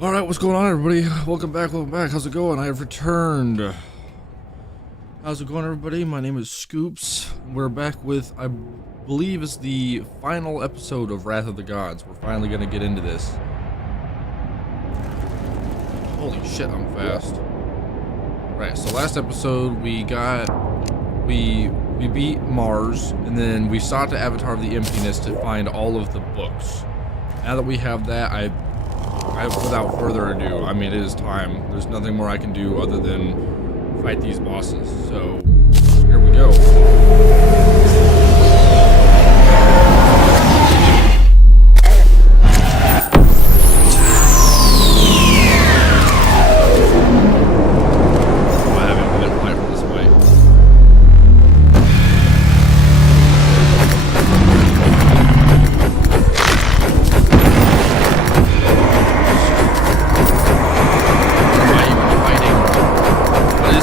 Alright, what's going on, everybody? Welcome back, How's it going? I have returned. How's it going, everybody? My name is Scoops. We're back with, I believe, is the final episode of Wrath of the Gods. We're finally gonna get into this. Holy shit, I'm fast. Right, so last episode we beat Mars, and then we sought to Avatar of the Emptiness to find all of the books. Now that we have that, without further ado, I mean, it is time. There's nothing more I can do other than fight these bosses. So, here we go.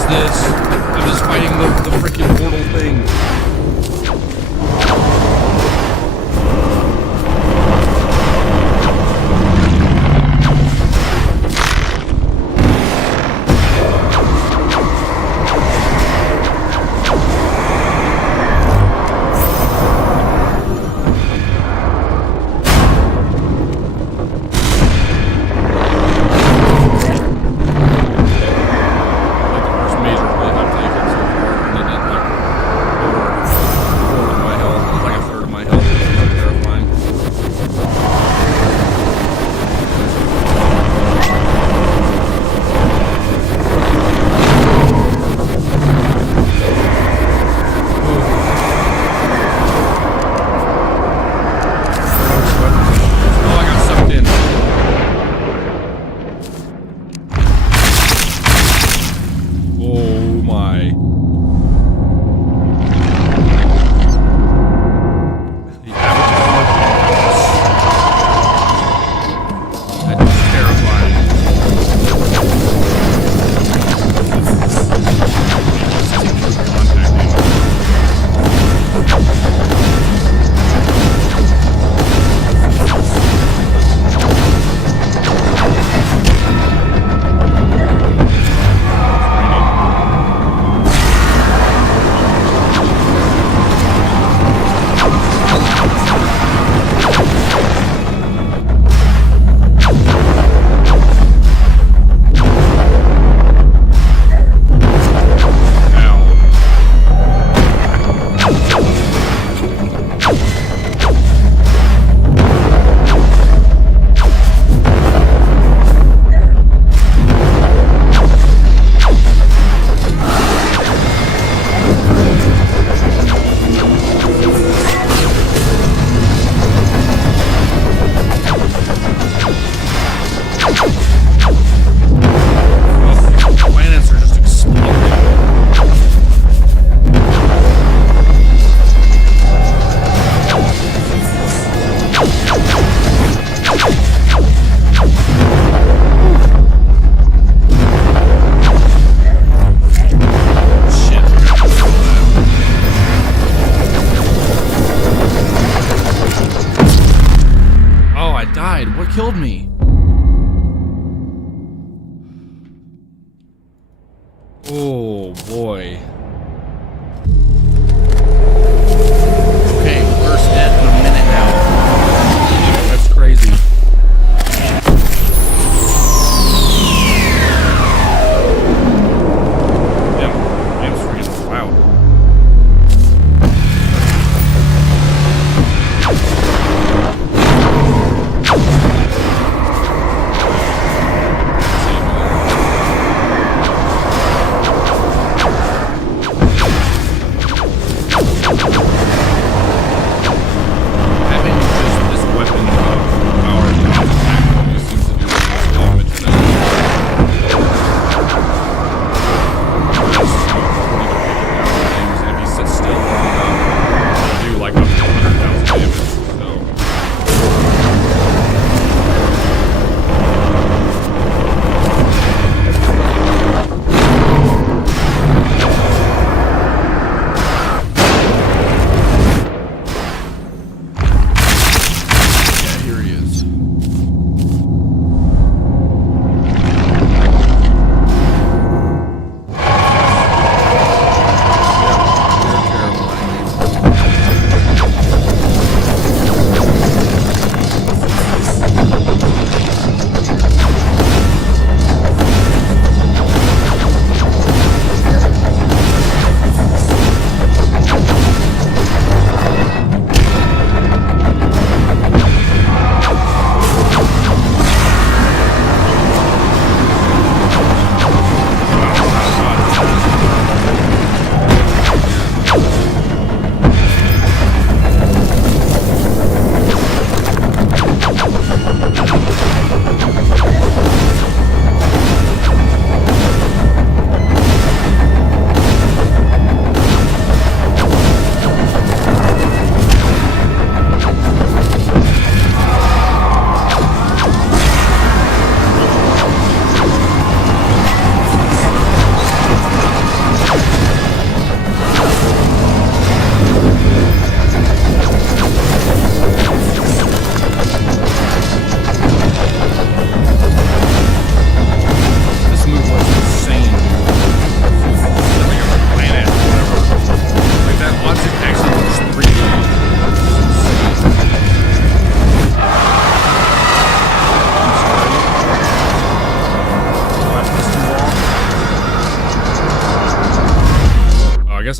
I'm just fighting the freaking portal thing.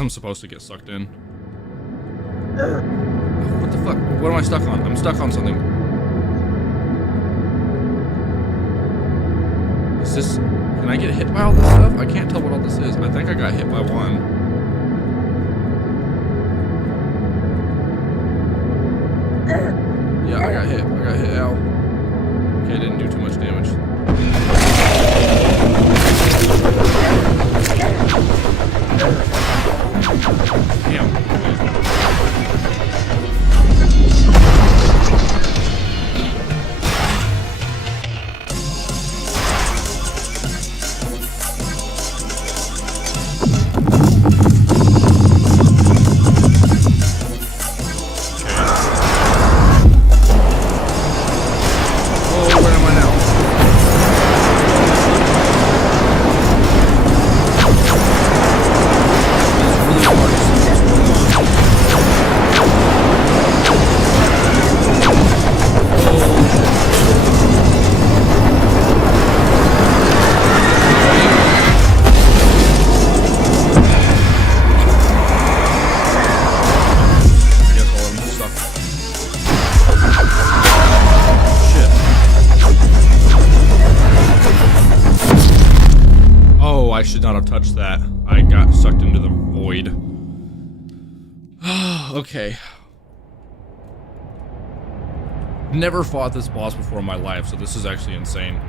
I'm supposed to get sucked in. Oh, what the fuck? What am I stuck on? I'm stuck on something. Is this... Can I get hit by all this stuff? I can't tell what all this is. I think I got hit by one. Yeah, I got hit. Ow. Okay, it didn't do too much damage. Damn. I should not have touched that. I got sucked into the void. Okay. Never fought this boss before in my life, so this is actually insane.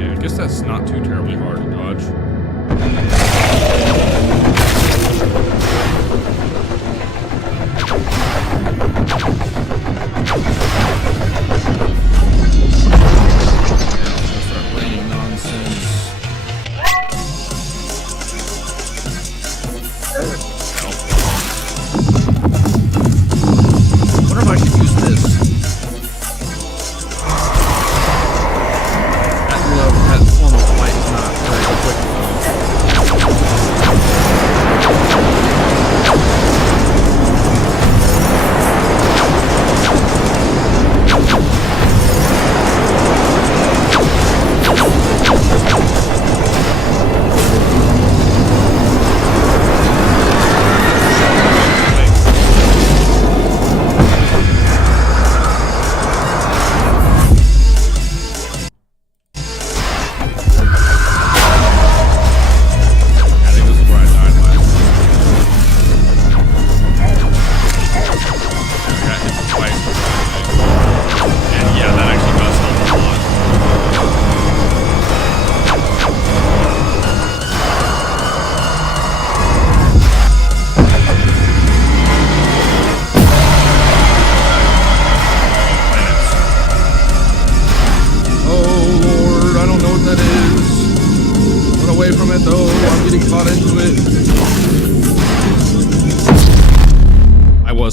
I guess that's not too terribly hard to dodge. Start raining nonsense. I wonder if I should use this.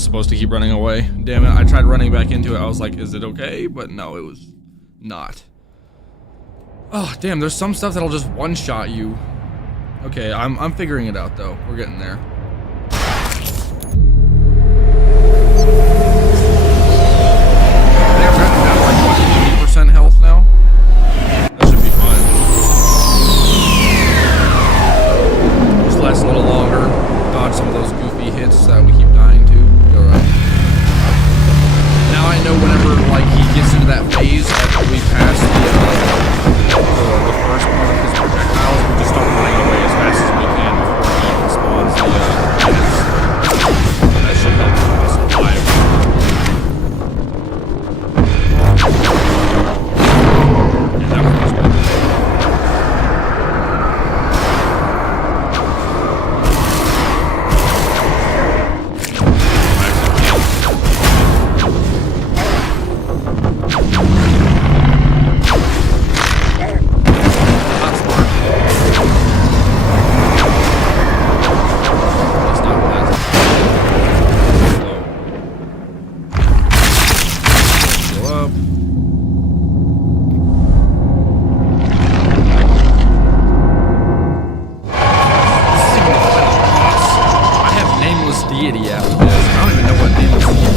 supposed to keep running away. Damn it, I tried running back into it. I was like, is it okay? But no, it was not. Oh, damn, there's some stuff that'll just one-shot you. Okay, I'm figuring it out, though. We're getting there. They've gotten down like, what, 80% health now? That should be fine. Just last a little longer. Dodge some of those goofy hits that we keep dying to. Be alright. Now I know whenever, like, he gets into that phase after we pass the first part of his projectiles, we just start running away as fast as we can before he spawns the hits. That should help us survive. And that works good. Deity after this. I don't even know what nameless deity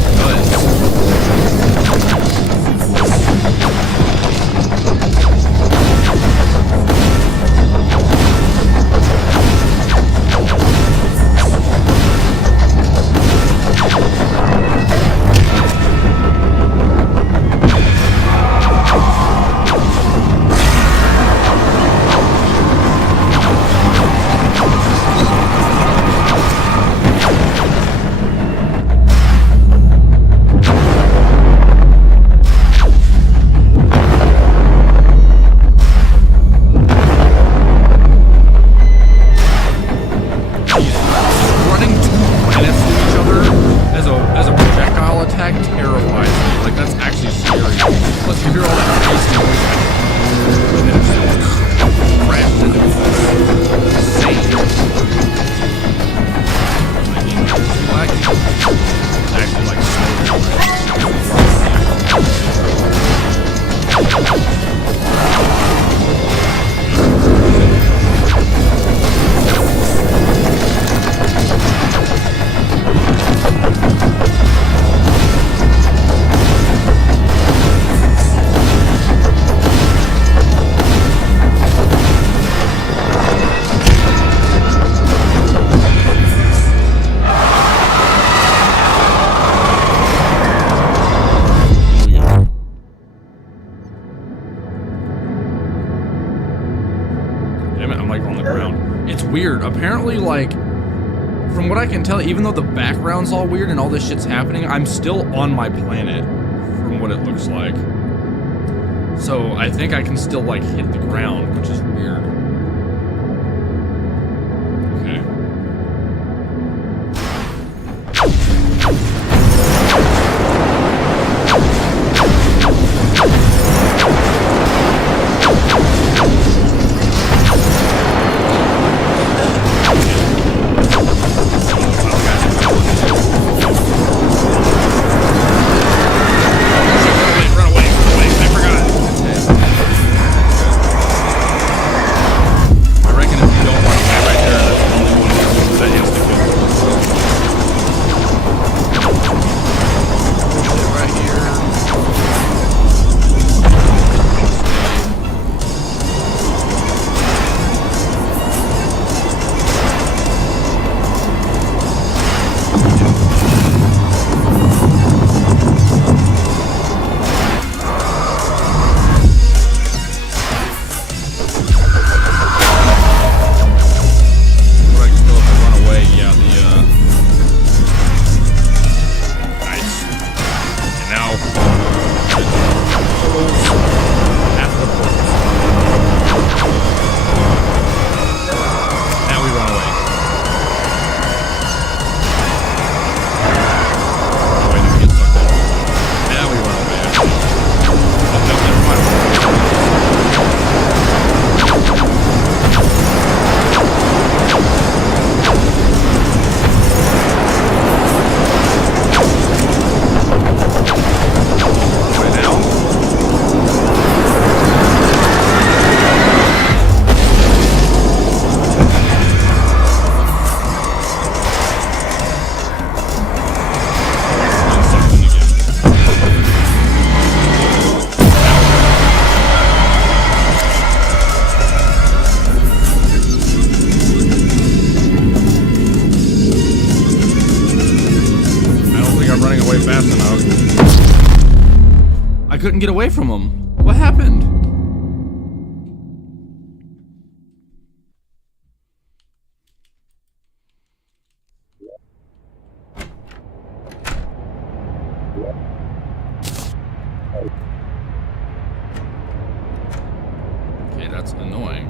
weird. Apparently, like, from what I can tell, even though the background's all weird and all this shit's happening, I'm still on my planet, from what it looks like. So I think I can still, like, hit the ground, which is weird. Okay. fast enough. I couldn't get away from him. What happened? Okay, that's annoying.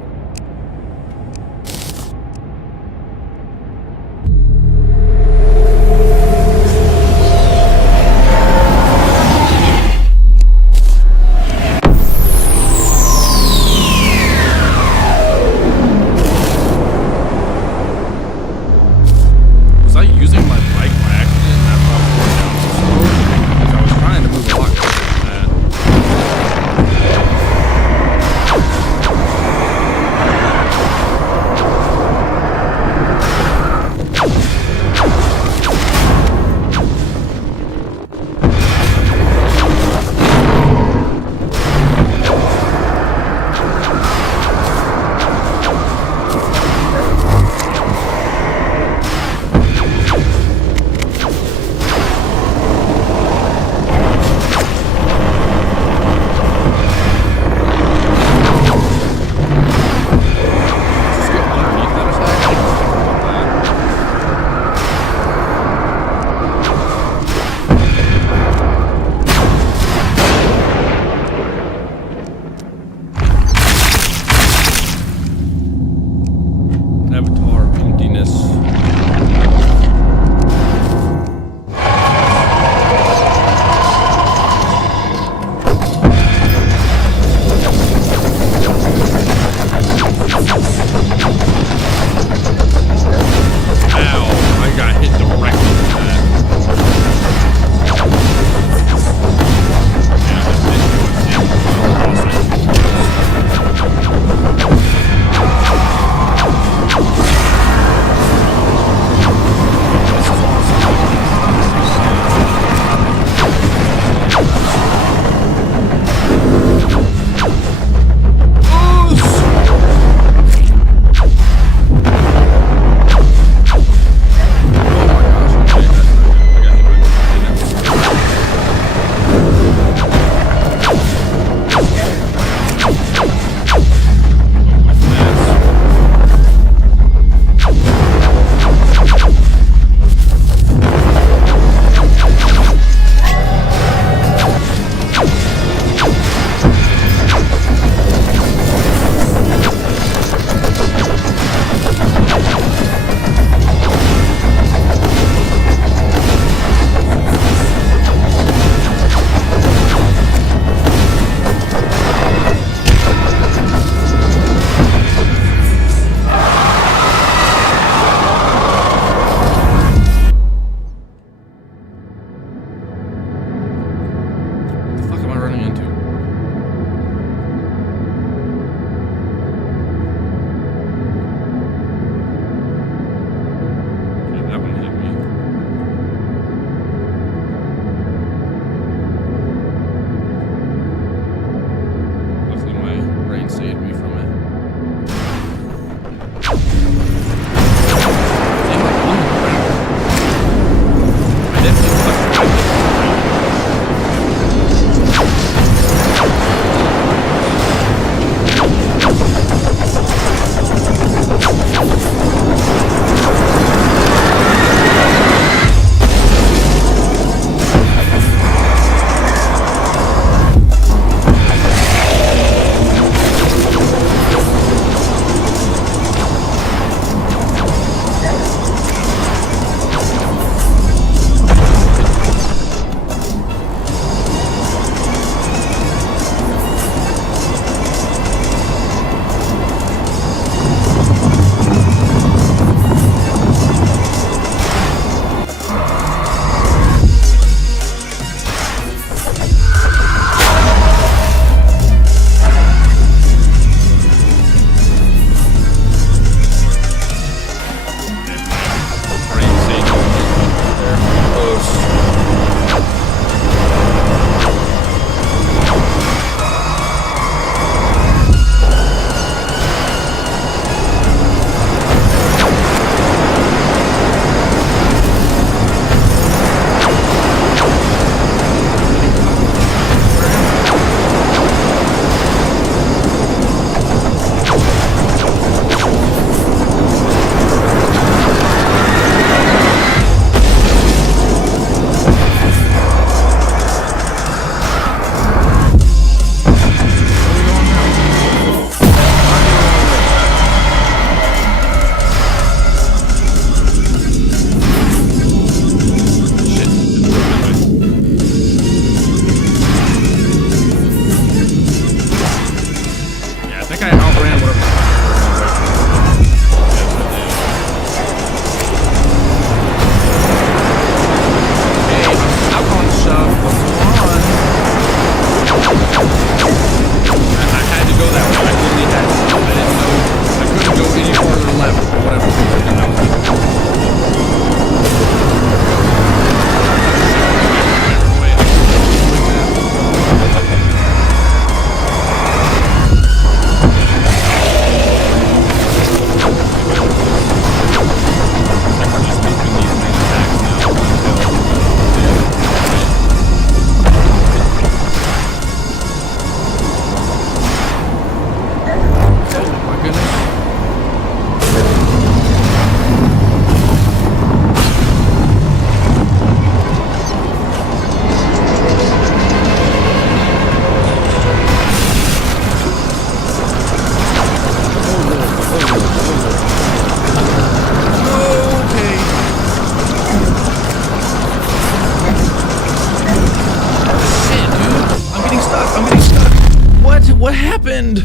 happened?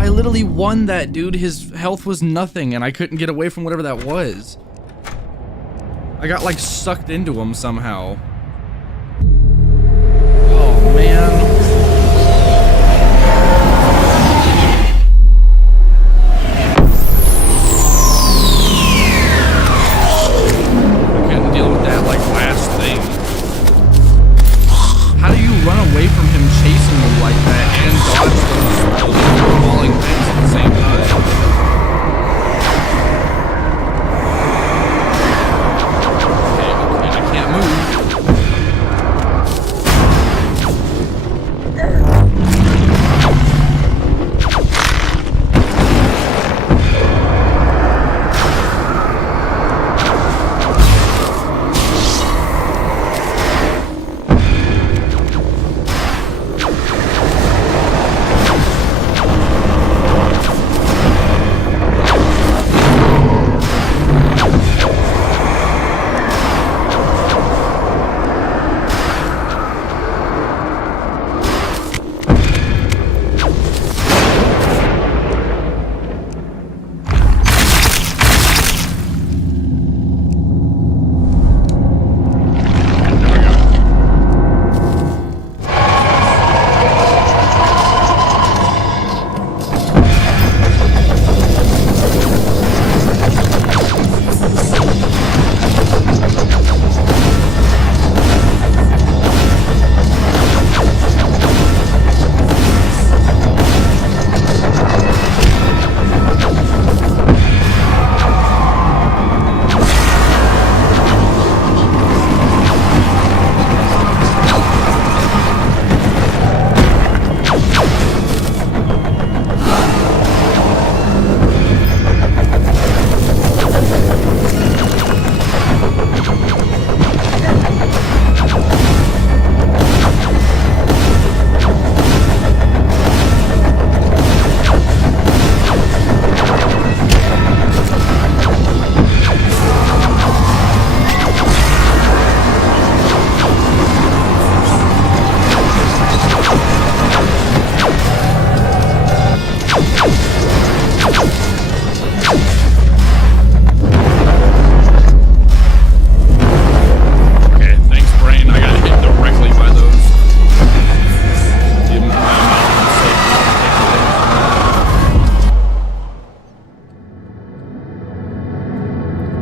I literally won that dude. His health was nothing and I couldn't get away from whatever that was. I got like sucked into him somehow. Oh man. I couldn't deal with that like last thing. How do you run away from him chasing you like that and dodge those falling things at the same time?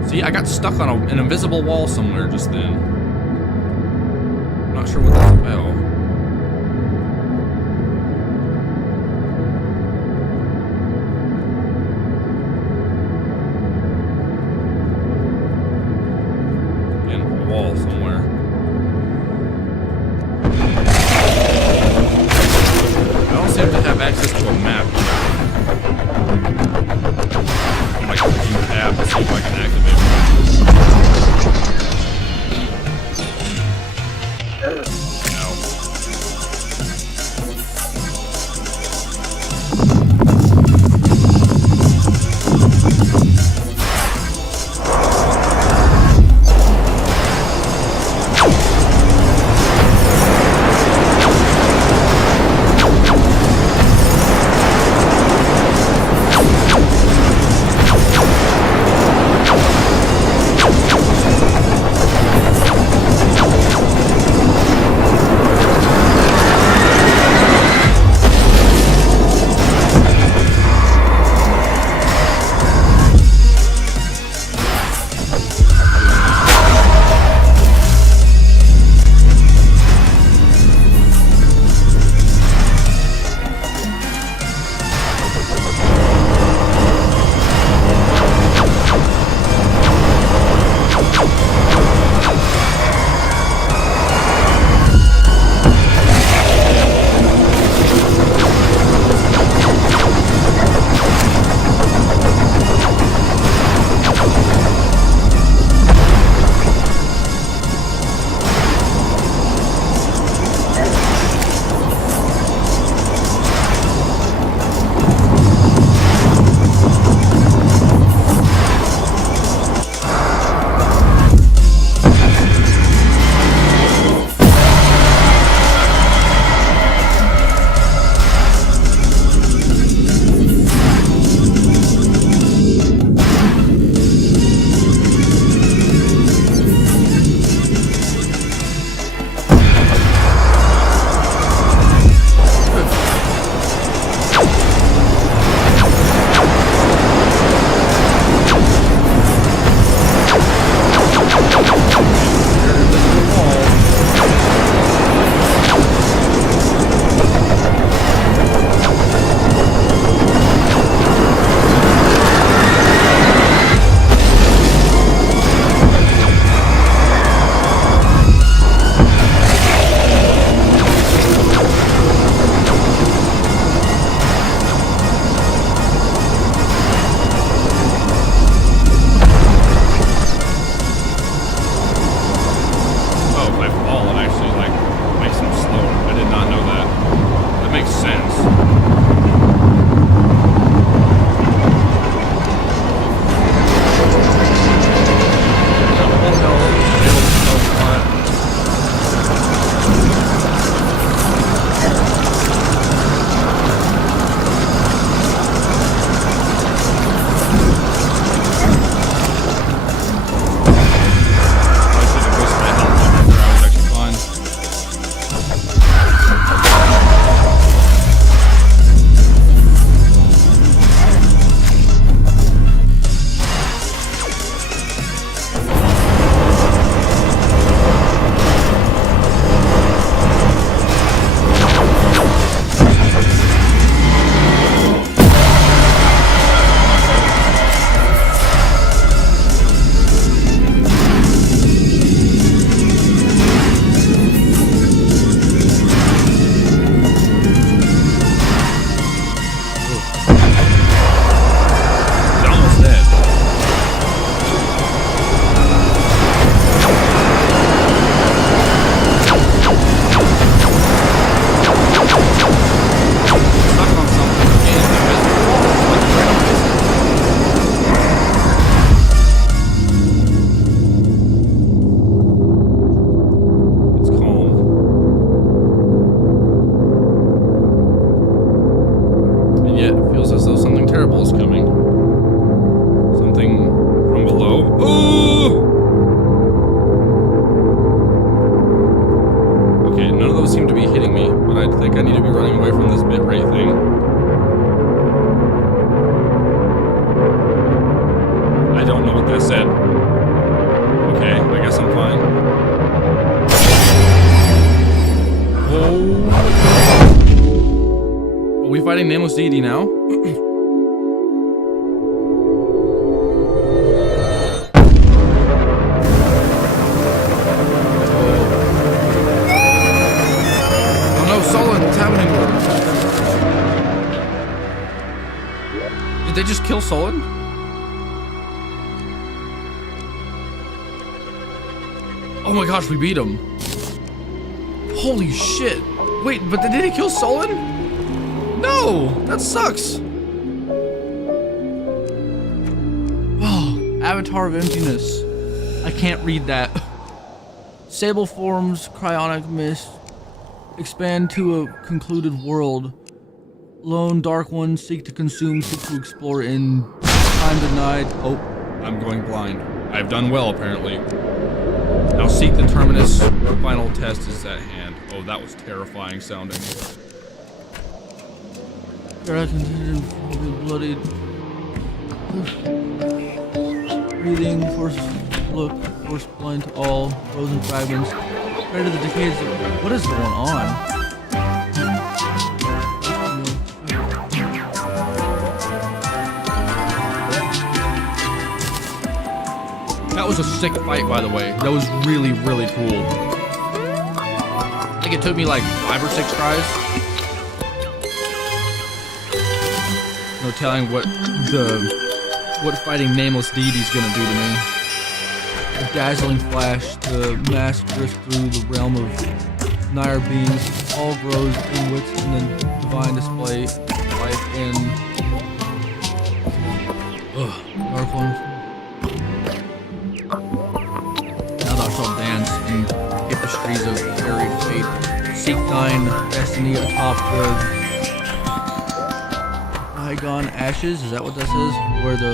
See, I got stuck on an invisible wall somewhere just then. I'm not sure what that's about. Again, a wall somewhere. I don't seem to have access to a map. I'm like clicking the tab to see if I can activate it. fall, it actually like makes them slower. I did not know that. That makes sense. Nameless deity now. Oh no, Solon, what's happening to him? Did they just kill Solon? Oh my gosh, we beat him. Holy shit. Wait, but did he kill Solon? No, that sucks. Oh, Avatar of Emptiness. I can't read that. Sable forms, cryonic mist, expand to a concluded world. Lone dark ones seek to consume, seek to explore in time denied. Oh, I'm going blind. I've done well, apparently. Now seek the terminus. The final test is at hand. Oh, that was terrifying sounding. Bloodied. Breathing, force look, force blind to all, frozen fragments. Compared to the decades of, what is going on? That was a sick fight, by the way. That was really, really cool. I think it took me like 5 or 6 tries. No telling what fighting Nameless Deity's gonna do to me. A dazzling flash, the mask drifts through the realm of Nair beings. All grows in wits and the divine display life in dark one. Now thou shalt dance in tapestries of buried fate. Seek thine destiny atop the bygone ashes, is that what that says? Where the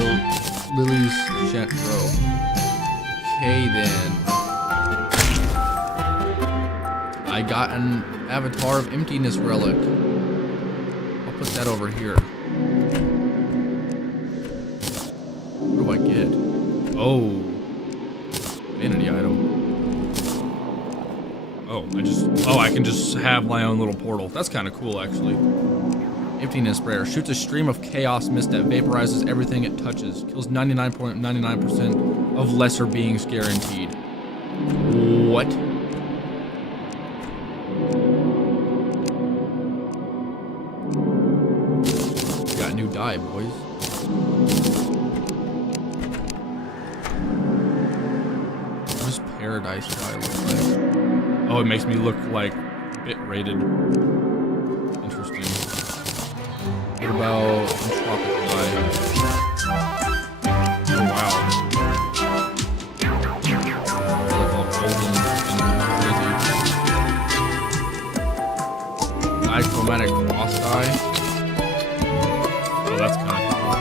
lilies shan't grow. Okay then. I got an Avatar of Emptiness relic. I'll put that over here. What do I get? Oh. Vanity item. Oh, I can just have my own little portal. That's kind of cool, actually. Emptiness Sprayer. Shoots a stream of chaos mist that vaporizes everything it touches. Kills 99.99% of lesser beings guaranteed. What? Got a new die, boys. What does Paradise die look like? Oh, it makes me look like bit rated. Interesting. What about tropical eye? Oh wow. Like all golden and crazy. Dichromatic frost eye. Oh, that's kind of cool.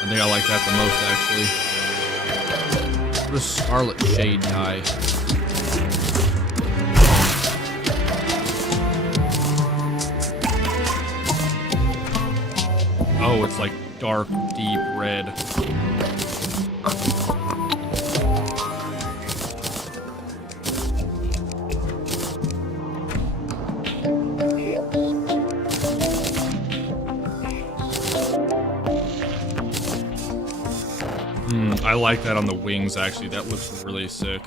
I think I like that the most, actually. What is Scarlet Shade dye? Oh, it's like dark, deep red. I like that on the wings, actually. That looks really sick.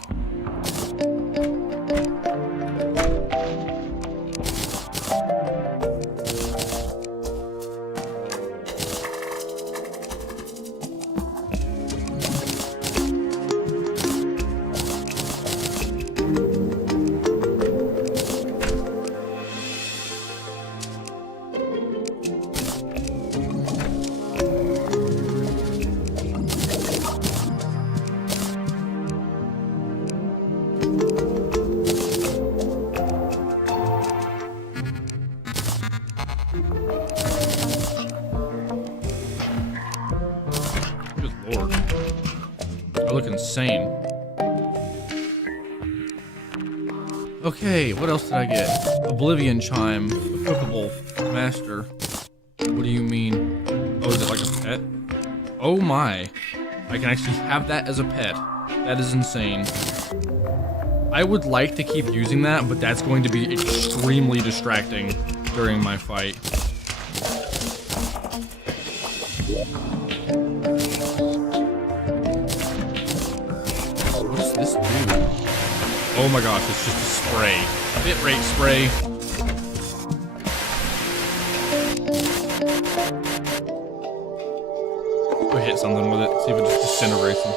Good lord. I look insane. Okay, what else did I get? Oblivion Chime. Equipable. Master. What do you mean? Oh, is it like a pet? Oh my. I can actually have that as a pet. That is insane. I would like to keep using that, but that's going to be extremely distracting during my fight. What does this do? Oh my gosh, it's just a spray. Bitrate spray. Go hit something with it, see if it just disintegrates them.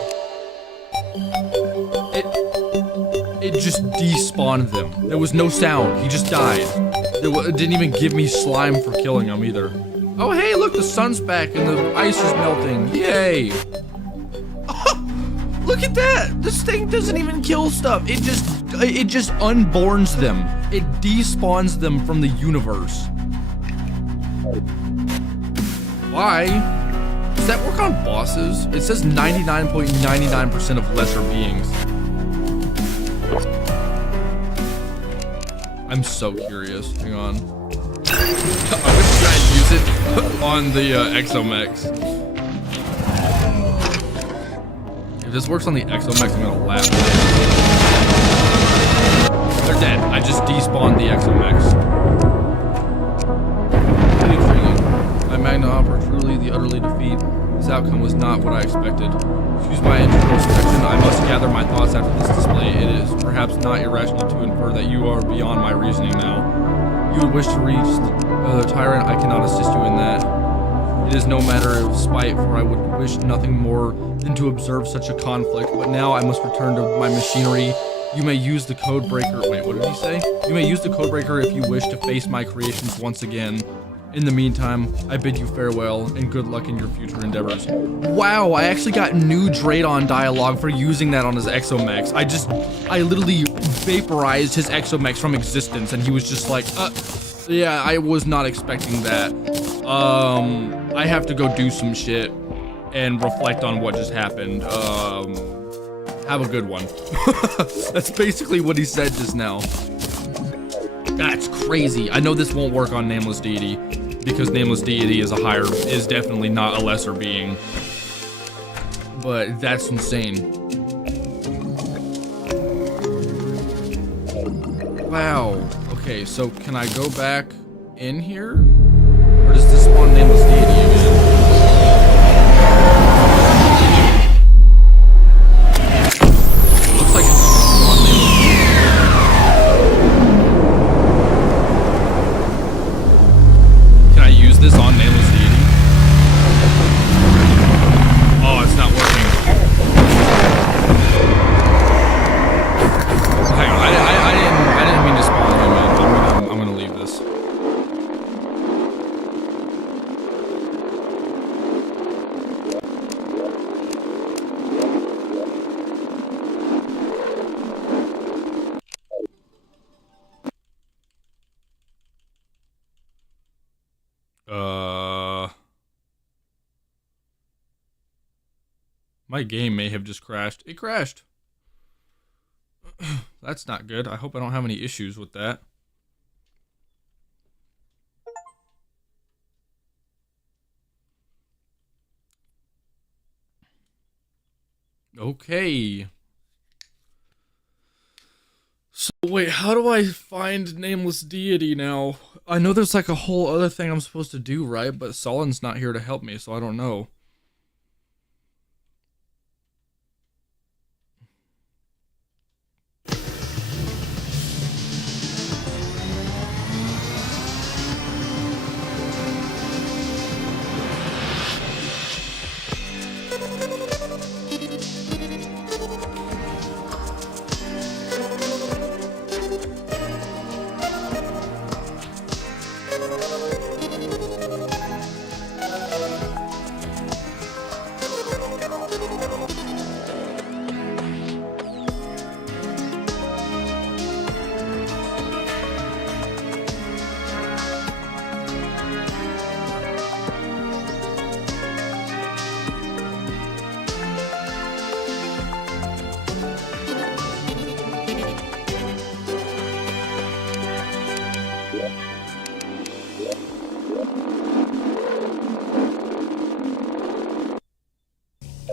It just despawned them. There was no sound. He just died. It didn't even give me slime for killing him either. Oh hey, look, the sun's back and the ice is melting. Yay! Oh, look at that! This thing doesn't even kill stuff. It just unborns them. It despawns them from the universe. Why? Does that work on bosses? It says 99.99% of lesser beings. I'm so curious. Hang on. I'm gonna try and use it on the Exomex. If this works on the Exomex, I'm gonna laugh. They're dead. I just despawned the Exomex. Pretty intriguing. My Magna Opera truly the utterly defeat. This outcome was not what I expected. Excuse my introspection, I must gather my thoughts after this display. It is perhaps not irrational to infer that you are beyond my reasoning now. You would wish to reach the tyrant, I cannot assist you in that. It is no matter of spite, for I would wish nothing more than to observe such a conflict, but now I must return to my machinery. You may use the code breaker. Wait, what did he say? You may use the code breaker if you wish to face my creations once again. In the meantime, I bid you farewell and good luck in your future endeavors. Wow, I actually got new Draydon dialogue for using that on his Exomex. I literally vaporized his Exomex from existence and he was just like, yeah, I was not expecting that. I have to go do some shit and reflect on what just happened. Have a good one. That's basically what he said just now. That's crazy. I know this won't work on Nameless Deity because Nameless Deity is definitely not a lesser being. But that's insane. Wow. Okay, so can I go back in here? Or does this spawn Nameless Deity again? Looks like it's spawn Nameless Deity. Can I use this on Nameless Deity? My game may have just crashed. It crashed. That's not good. I hope I don't have any issues with that. Okay. So wait, how do I find Nameless Deity now? I know there's like a whole other thing I'm supposed to do, right? But Solin's not here to help me, so I don't know.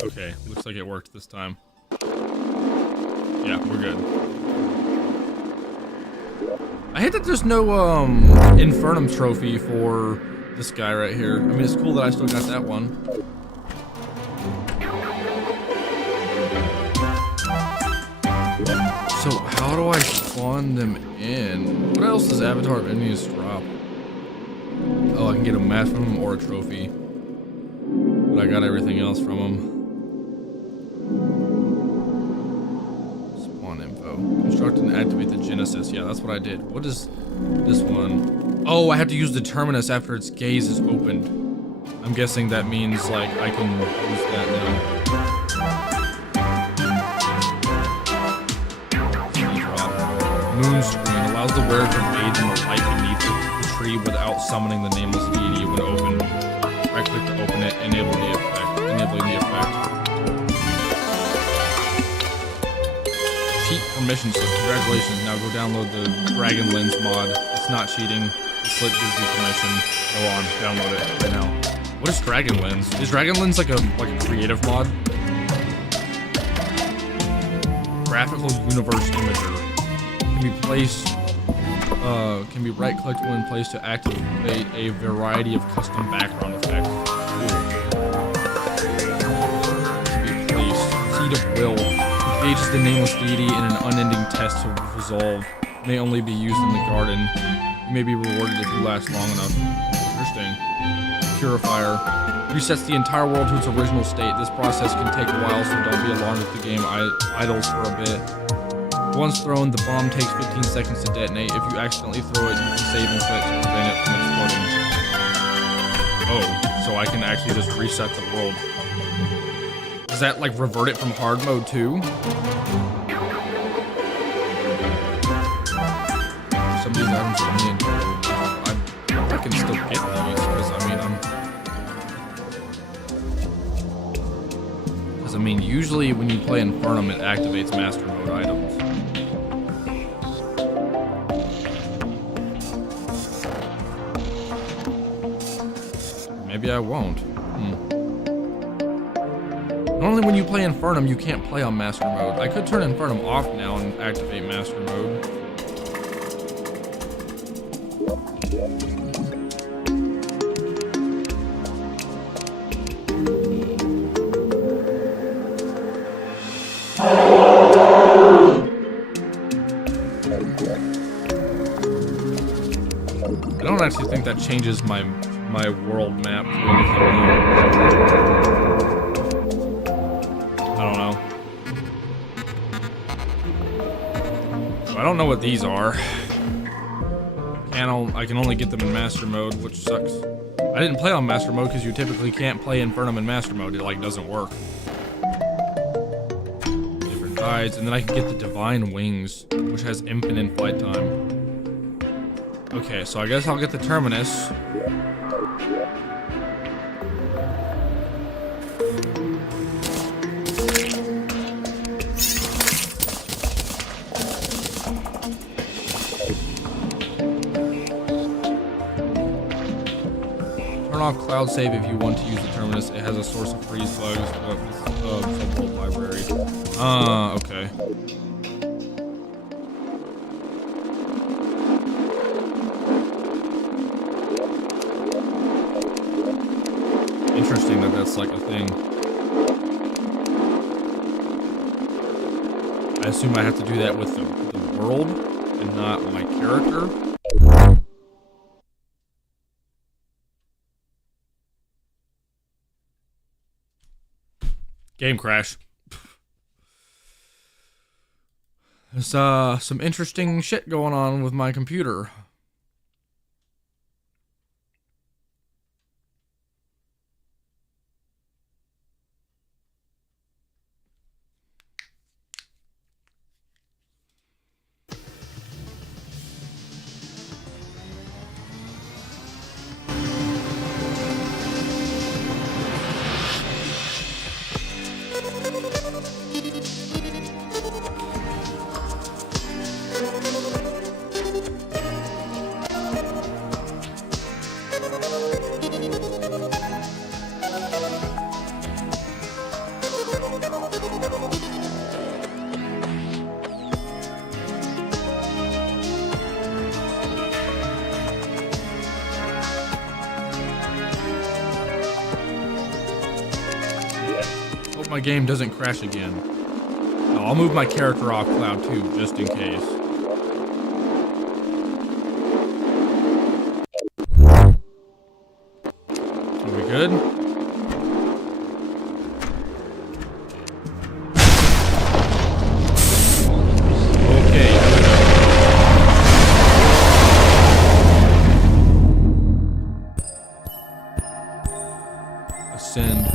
Okay, looks like it worked this time. Yeah, we're good. I hate that there's no Infernum trophy for this guy right here. I mean, it's cool that I still got that one. So how do I spawn them in? What else does Avatar of Envious drop? Oh, I can get a match from him or a trophy. But I got everything else from him. Spawn info. Construct and activate the Genesis. Yeah, that's what I did. What is this one? Oh, I have to use the Terminus after its gaze is opened. I'm guessing that means, like, I can use that now. Moon screen allows the wearer to bathe in the light beneath the tree without summoning the nameless deity when open. Right click to open it, enabling the effect. Cheat permission slip. Congratulations. Now go download the Dragon Lens mod. It's not cheating. The slip gives you permission. Go on, download it right now. What is Dragon Lens? Is Dragon Lens like a creative mod? Graphical universe imager. Can be placed. Can be right-clicked when placed to activate a variety of custom background effects. Can be placed. Seed of Will. Engages the nameless deity in an unending test to resolve. May only be used in the garden. You may be rewarded if you last long enough. Interesting. Purifier. Resets the entire world to its original state. This process can take a while, so don't be alarmed if the game idles for a bit. Once thrown, the bomb takes 15 seconds to detonate. If you accidentally throw it, you can save and quit to prevent it from exploding. Oh, so I can actually just reset the world. Does that, like, revert it from hard mode, too? Some of these items are me. I can still get these, because, I mean, usually when you play Infernum, it activates Master Mode items. Maybe I won't. Normally when you play Infernum, you can't play on Master Mode. I could turn Infernum off now and activate Master Mode. I don't actually think that changes my world map to anything new. I don't know. So I don't know what these are. I can only get them in Master Mode, which sucks. I didn't play on Master Mode because you typically can't play Infernum in Master Mode. It, like, doesn't work. Different guides, and then I can get the Divine Wings, which has infinite flight time. Okay, so I guess I'll get the Terminus. turn off cloud save if you want to use the terminus. It has a source of freeze bugs. Subworld library. Okay. Interesting that that's like a thing. I assume I have to do that with the world and not my character. Game crash. There's some interesting shit going on with my computer. My game doesn't crash again. No, I'll move my character off cloud too, just in case. Are we good? Okay. Ascend.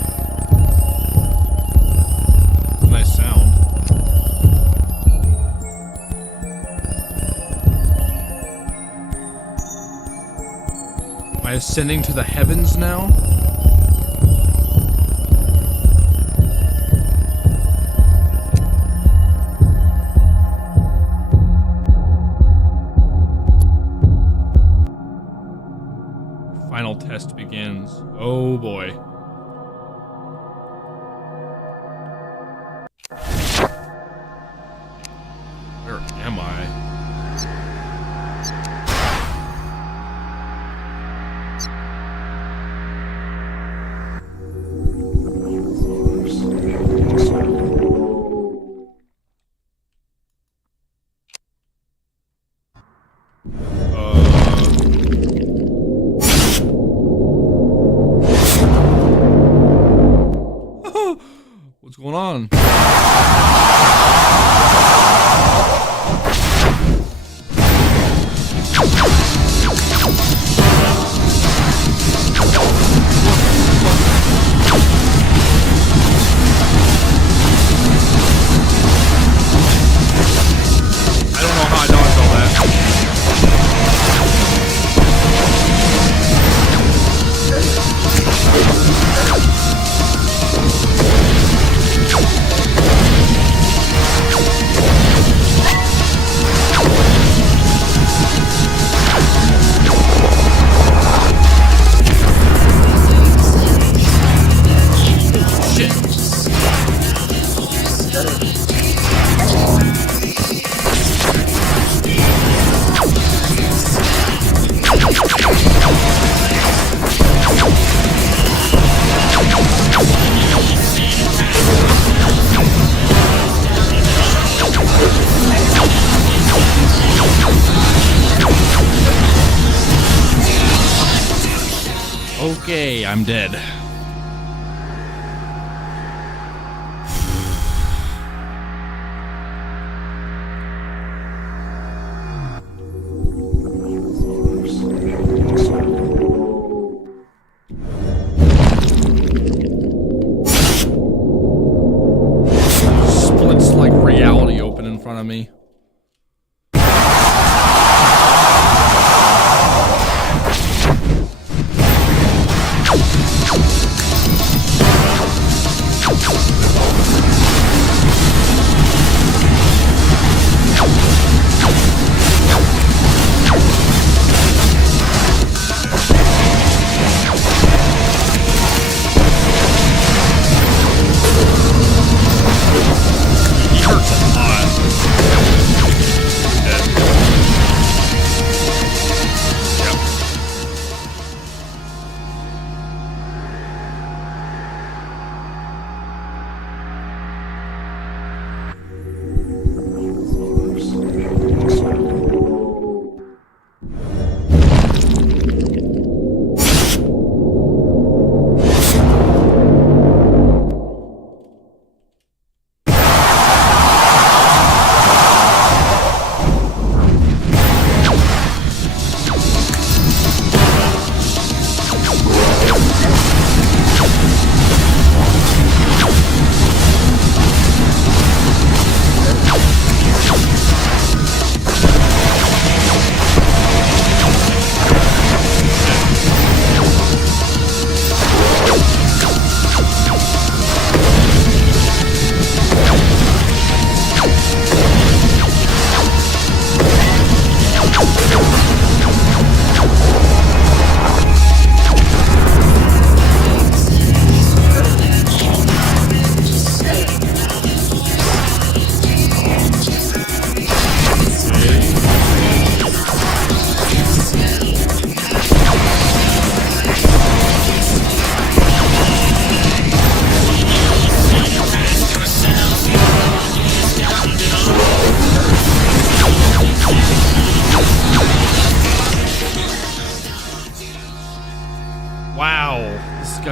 Ascending to the heavens now? Final test begins. Oh boy. Where am I? What's going on? Okay, I'm dead. Splits like reality open in front of me.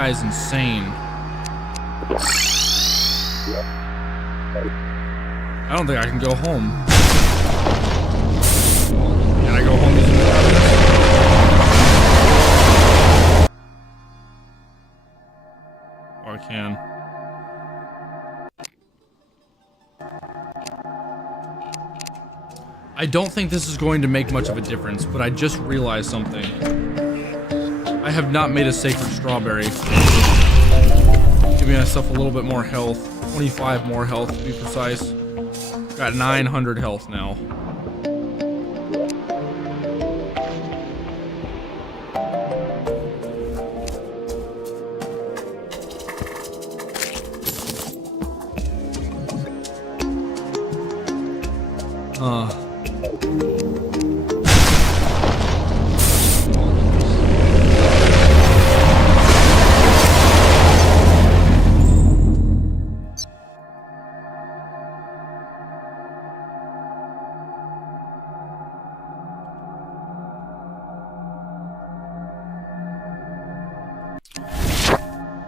guy's insane. I don't think I can go home. Can I go home using the Oh, I can. I don't think this is going to make much of a difference, but I just realized something. I have not made a sacred strawberry. Giving myself a little bit more health. 25 more health to be precise. Got 900 health now.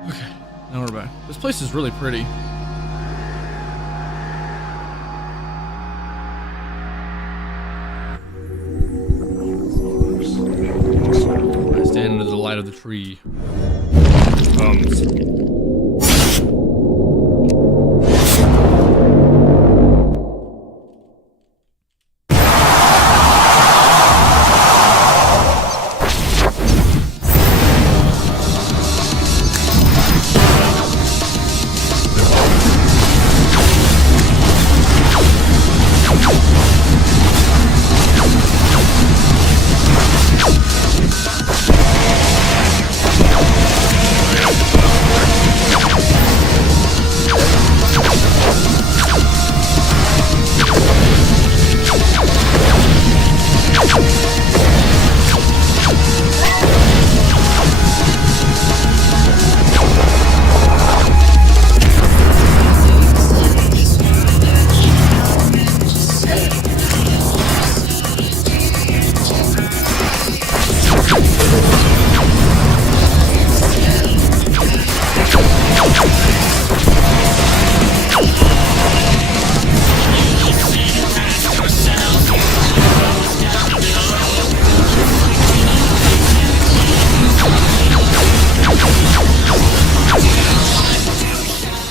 Okay, now we're back. This place is really pretty. I stand under the light of the tree.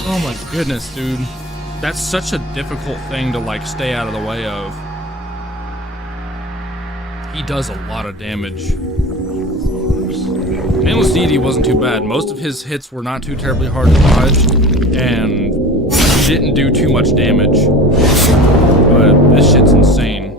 Oh my goodness, dude. That's such a difficult thing to like stay out of the way of. He does a lot of damage. Nameless Deity wasn't too bad. Most of his hits were not too terribly hard to dodge, and he didn't do too much damage. But this shit's insane.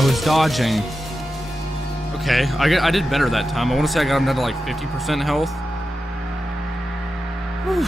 I was dodging. Okay, I did better that time. I want to say I got him down to like 50% health. Whew.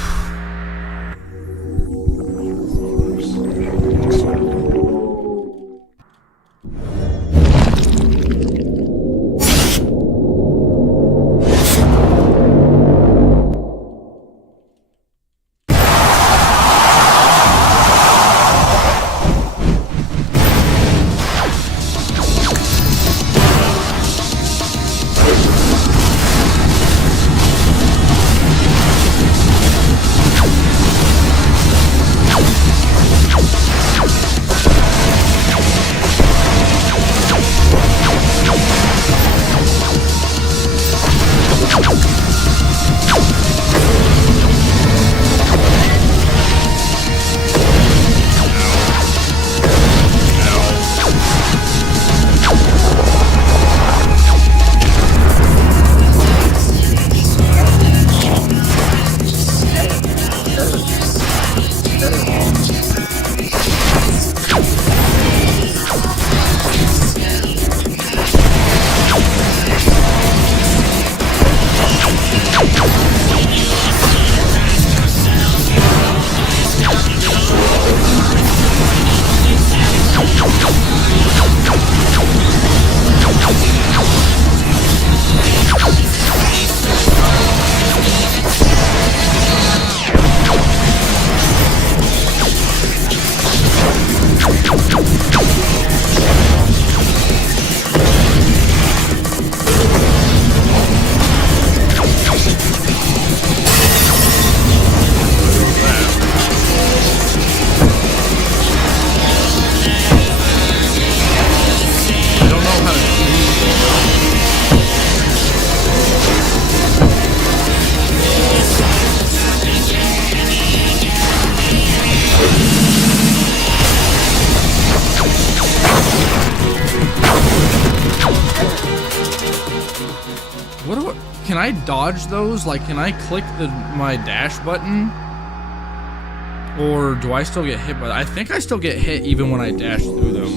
Can I dodge those? Like, can I click my dash button? Or do I still get hit by that? I think I still get hit even when I dash through them.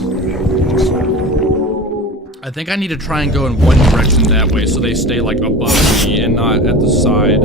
I think I need to try and go in one direction that way so they stay like above me and not at the side.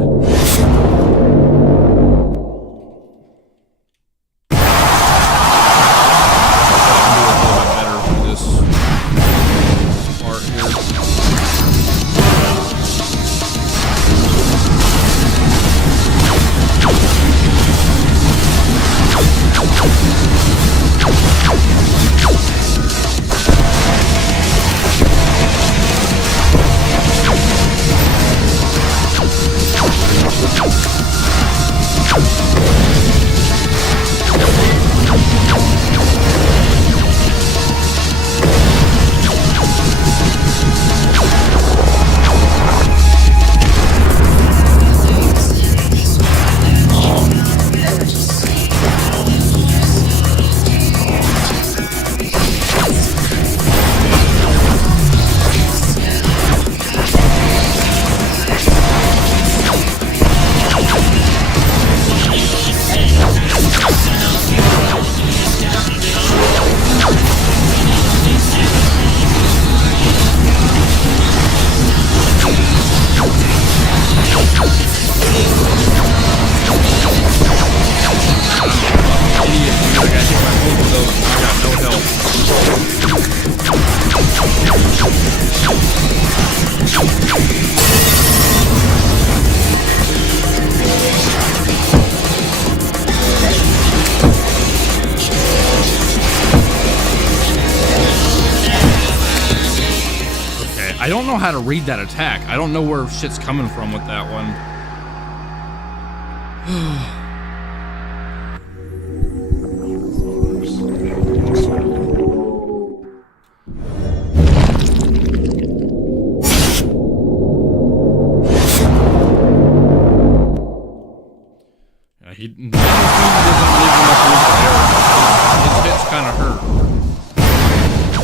I don't know how to read that attack. I don't know where shit's coming from with that one. Yeah, he doesn't leave enough room for error. His hits kind of hurt.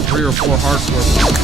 3 or 4 hearts worth of health.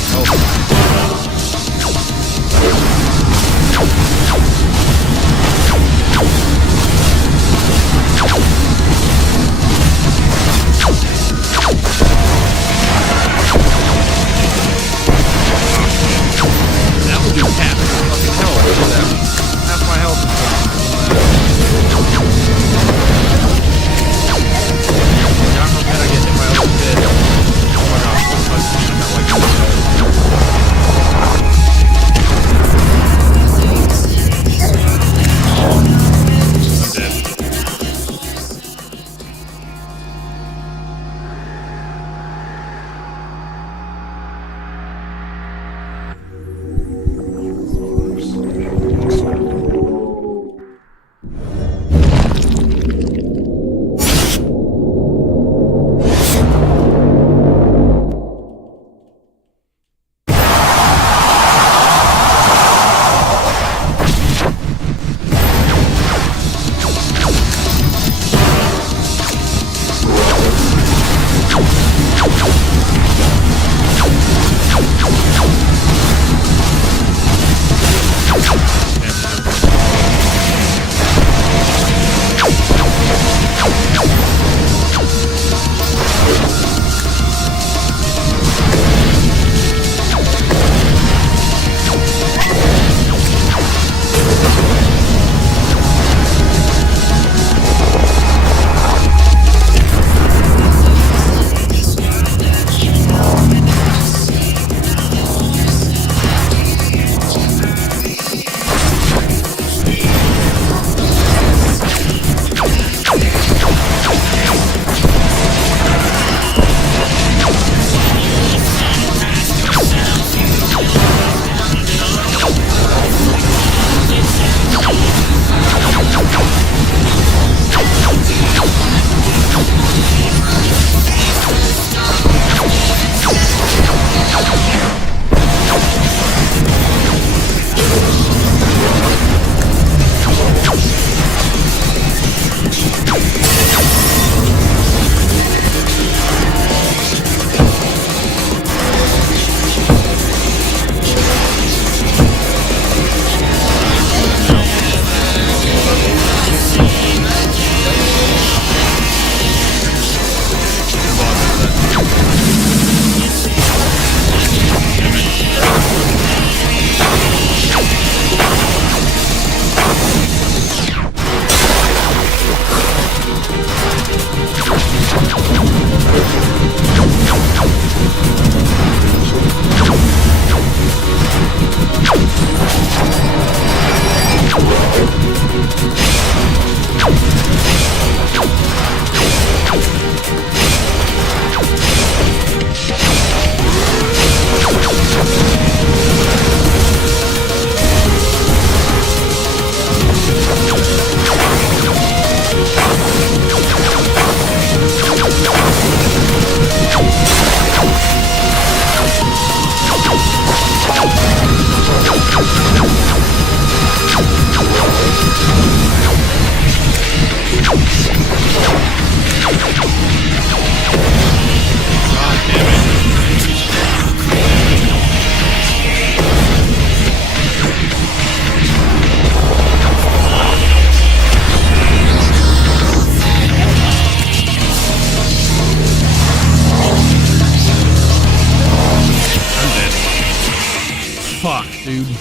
dude.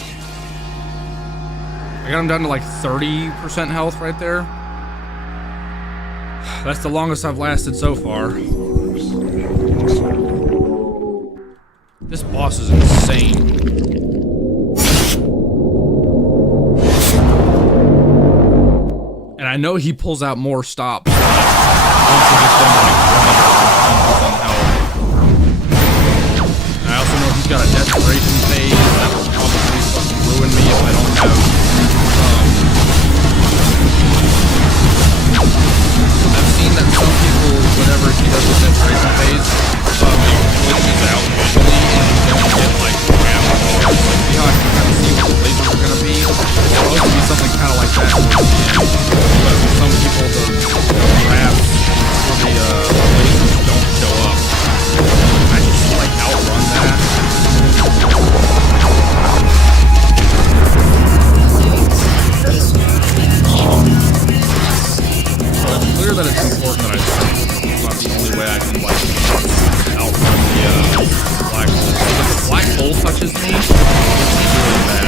I got him down to like 30% health right there. That's the longest I've lasted so far. This boss is insane. And I know he pulls out more stops once he gets down to like 115% health. And I also know he's got a desperation phase that will probably fucking ruin me if I don't have. I've seen that some people, whenever he does the desperation phase, it glitches out visually and you don't get like rammed. Like, see how I can kind of see what the lasers are gonna be? It's supposed to be something kind of like that towards the end. But for some people, the grabs for the lasers don't show up. I just like outrun that. So it's clear that it's important that I jump. It's not the only way I can like outrun the black hole. Because if the black hole touches me, it's really bad.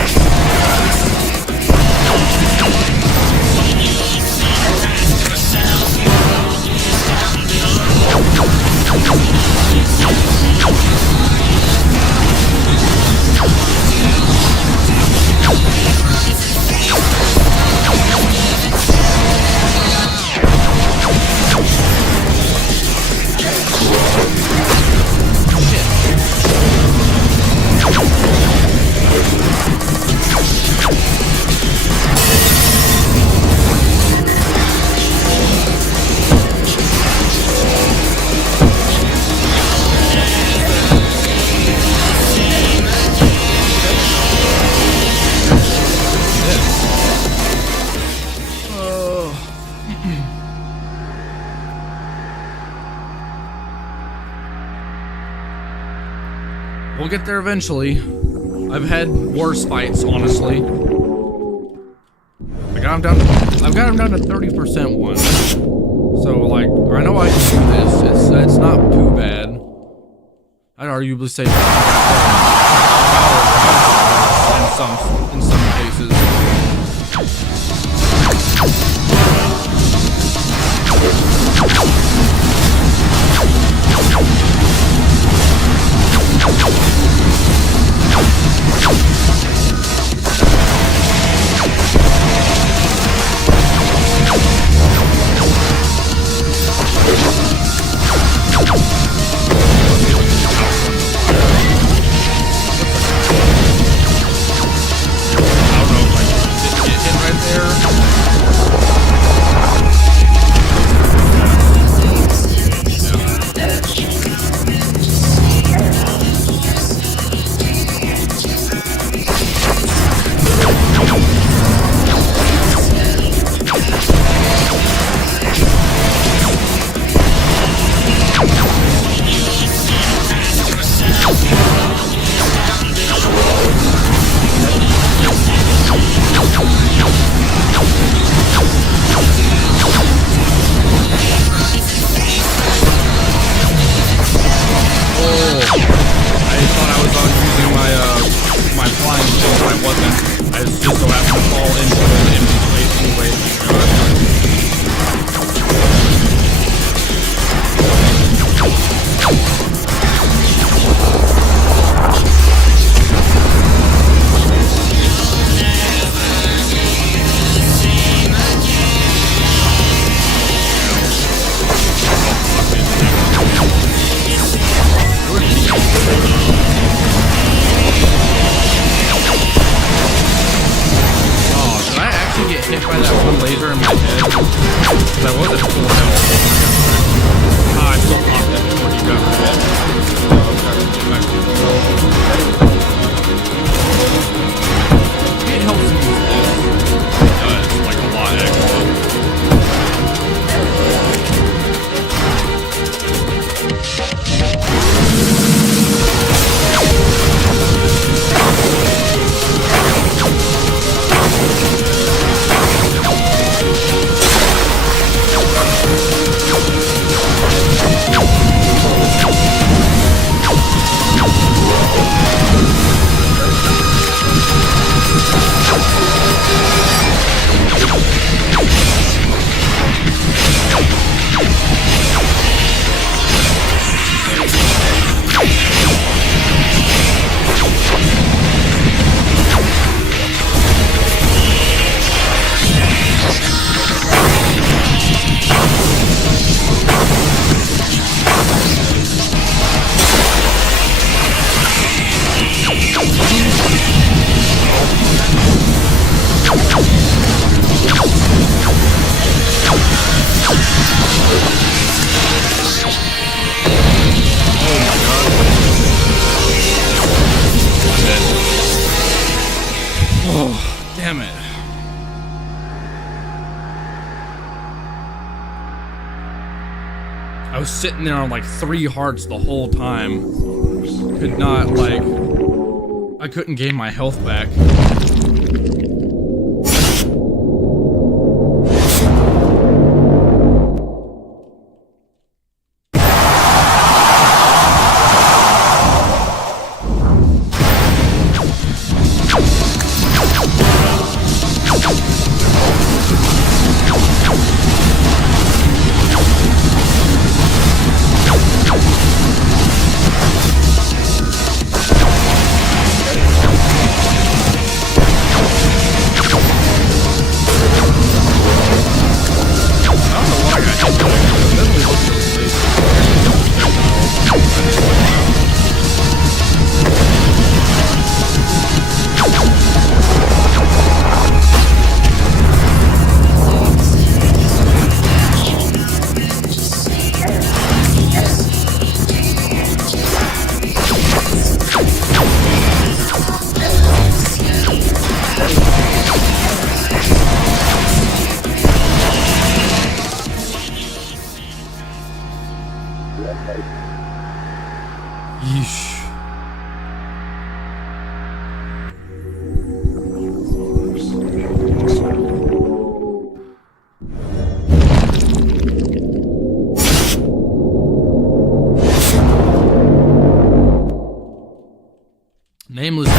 We'll get there eventually. I've had worse fights, honestly. I've got him down to 30% one. So like, I know I can do this. It's not too bad. I'd arguably say in some cases. was sitting there on like 3 hearts the whole time. Could not, like, I couldn't gain my health back. Yeesh. Nameless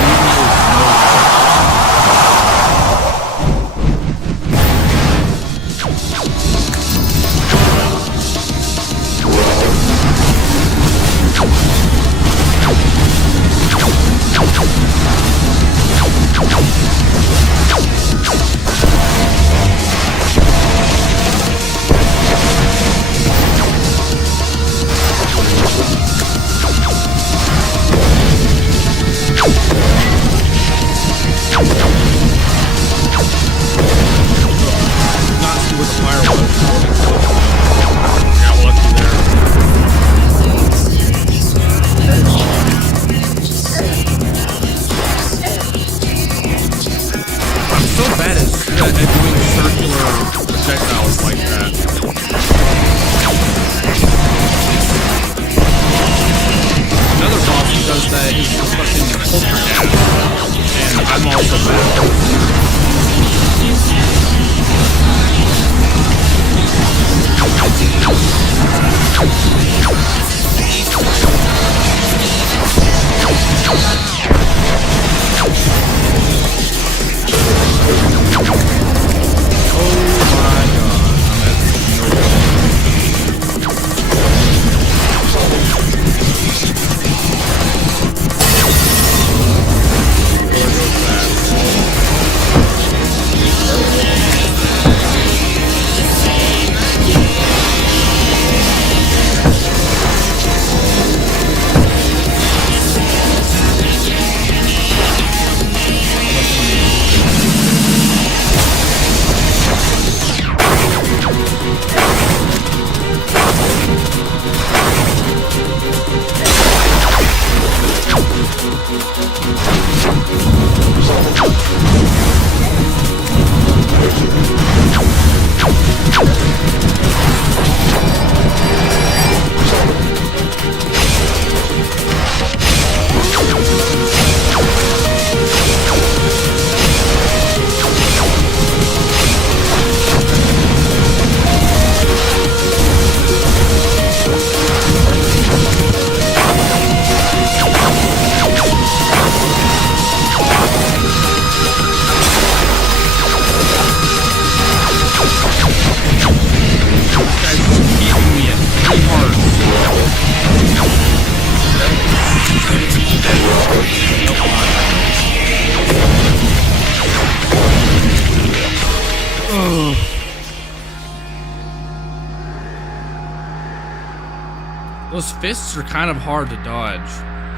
Those fists are kind of hard to dodge.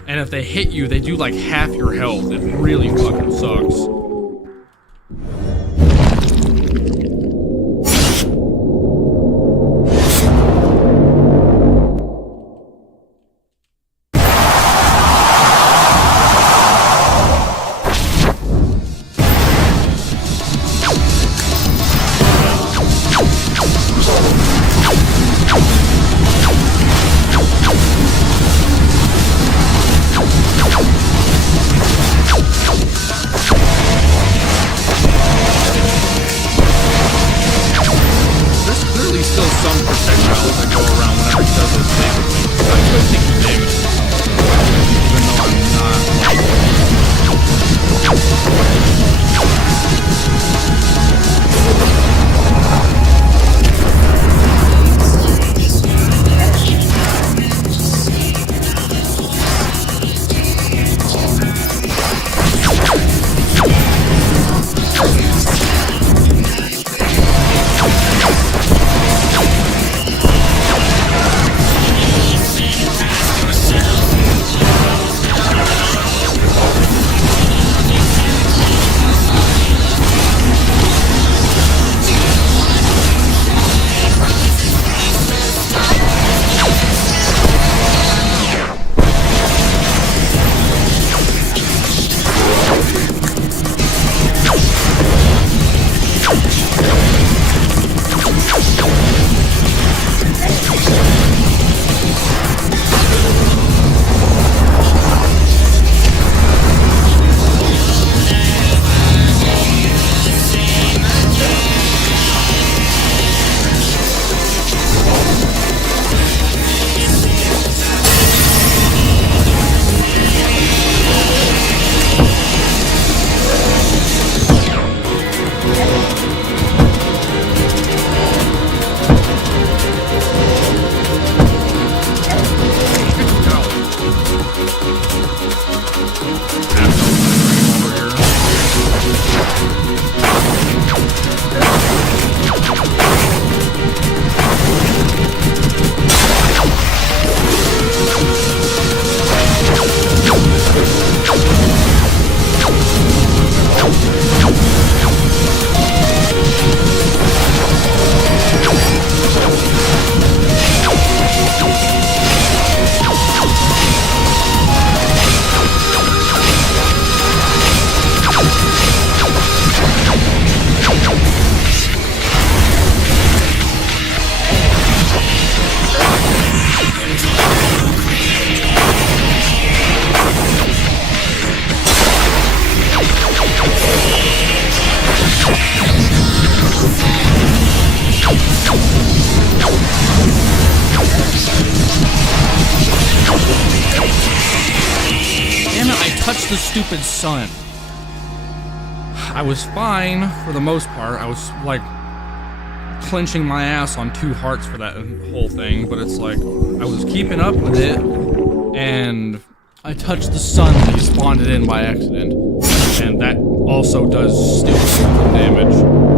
And if they hit you, they do like half your health. It really fucking sucks. touched the stupid sun. I was fine for the most part. I was like clenching my ass on 2 hearts for that whole thing, but it's like I was keeping up with it, and I touched the sun and he spawned it in by accident, and that also does still some damage.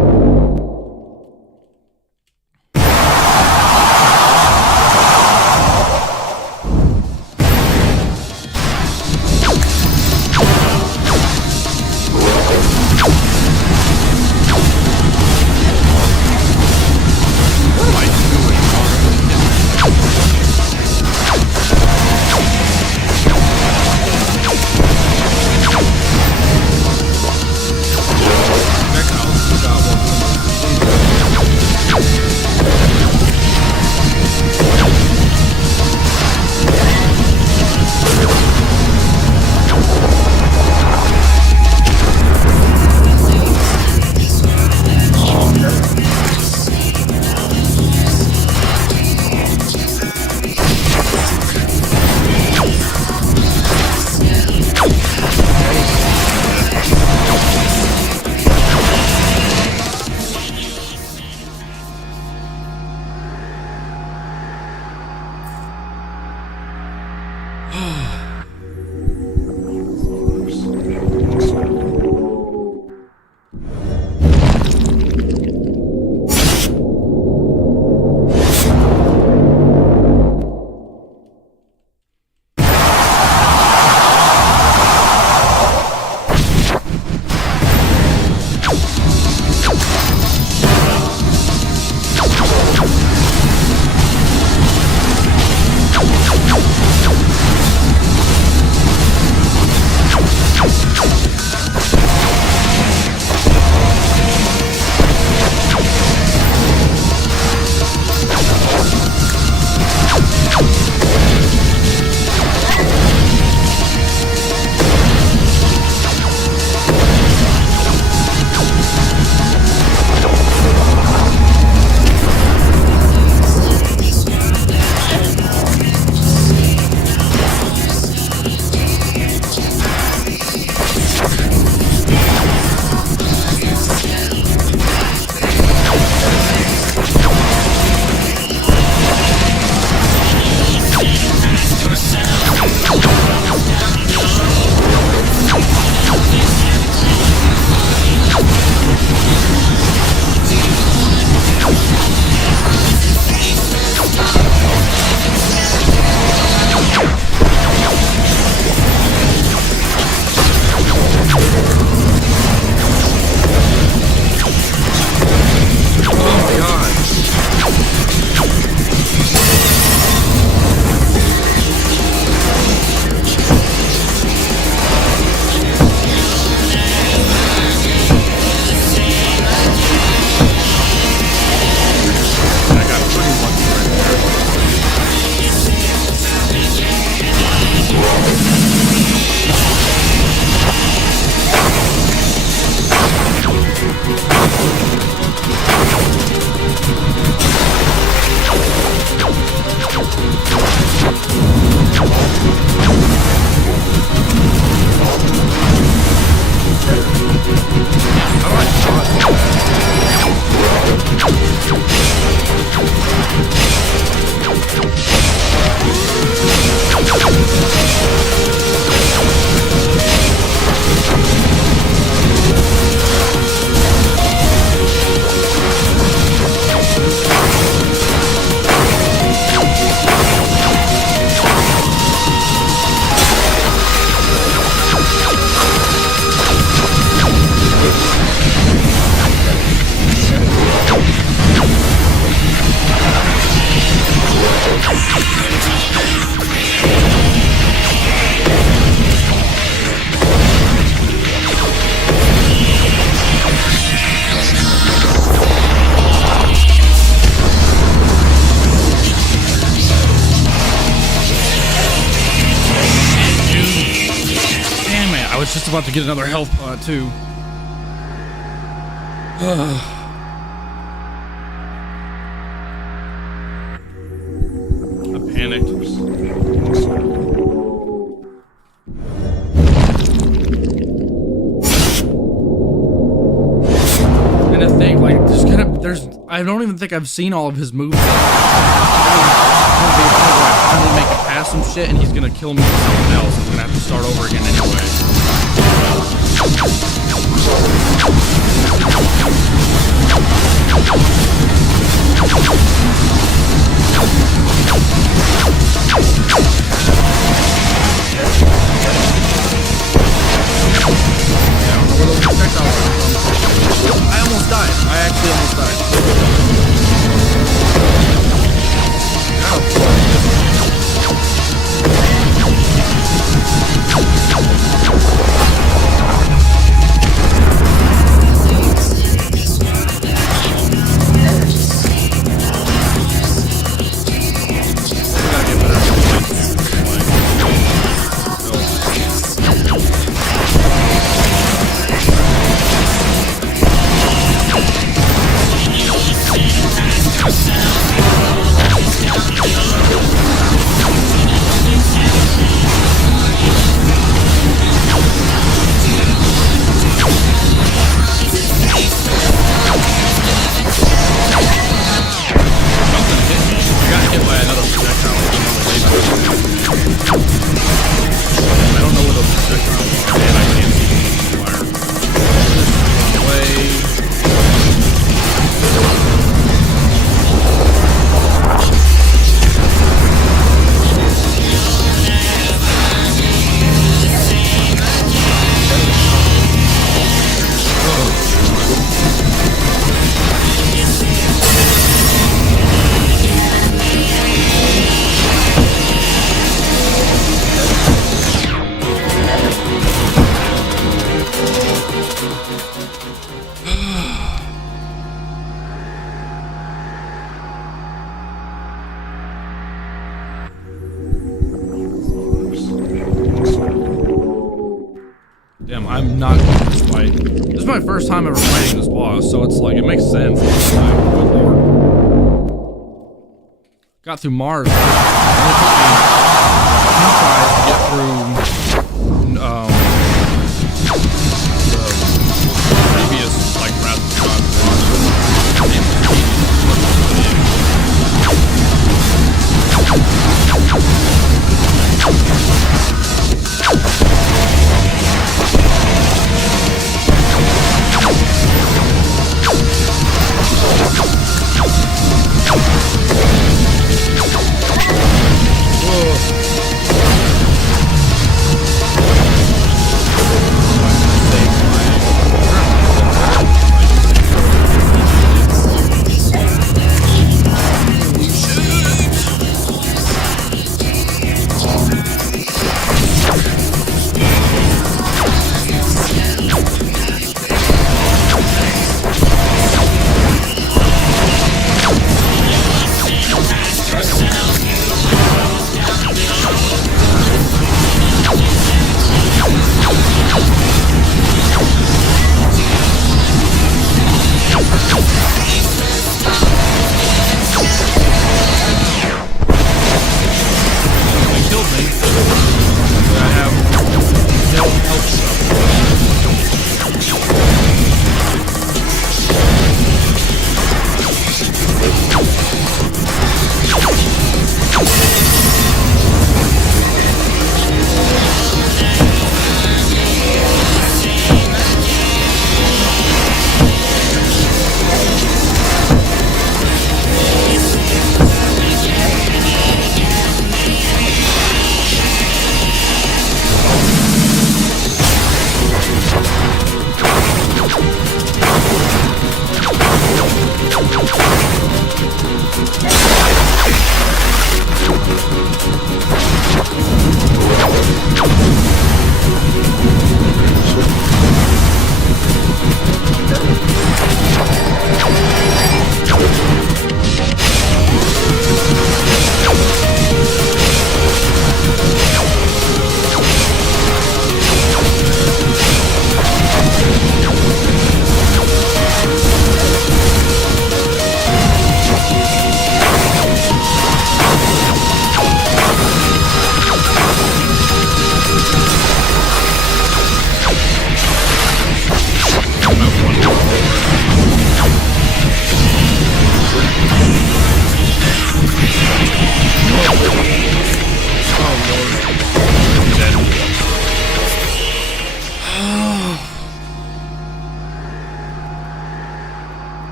was just about to get another health pot, too. I panicked. I don't even think I've seen all of his moves yet. It's gonna be a point where I finally make it past some shit and he's gonna kill me with something else. I'm gonna have to start over again anyway. I almost died. I actually almost died. Damn, I'm not going to this fight. This is my first time ever fighting this boss, so it's like, it makes sense. Good lord. Got through Mars. It only took me 2 tries to get through, the previous, like, Wrath of God Whoa.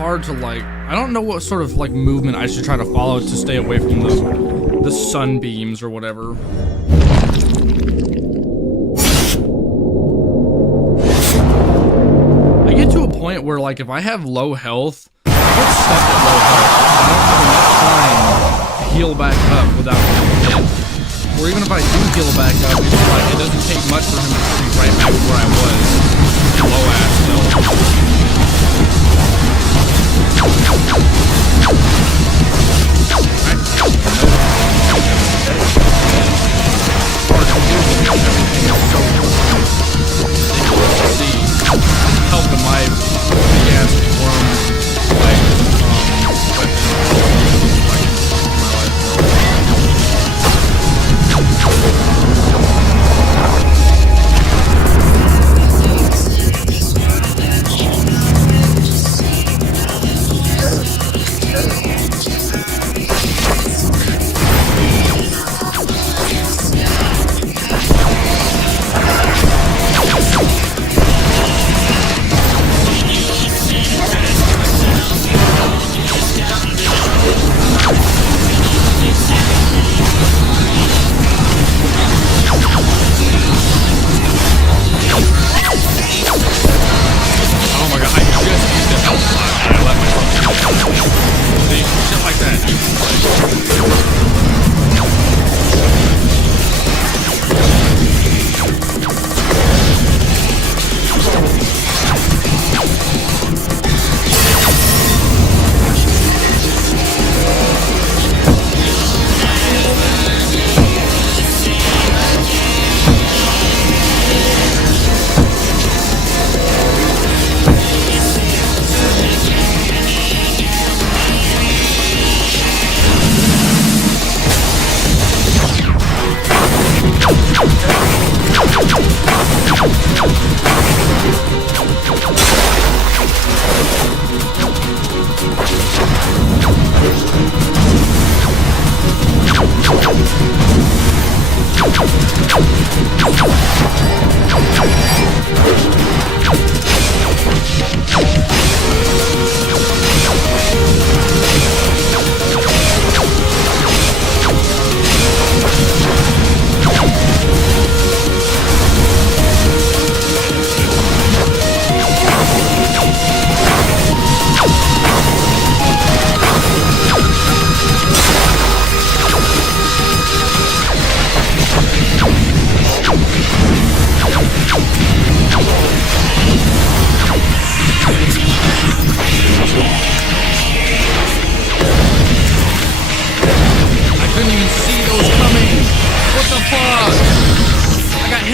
hard to like. I don't know what sort of like movement I should try to follow to stay away from the sunbeams or whatever. I get to a point where like if I have low health, I get stuck at low health. I don't have enough time to heal back up without getting hit. Or even if I do heal back up, it's like it doesn't take much for him to put me right back where I was. Low ass health. Helping my big ass worm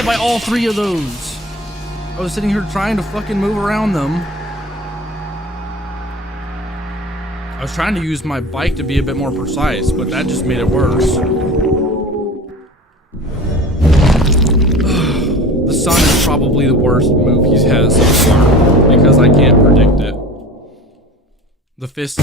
like all three of those. I was sitting here trying to fucking move around them. I was trying to use my bike to be a bit more precise, but that just made it worse. The sun is probably the worst move he has so far, because I can't predict it. The fist.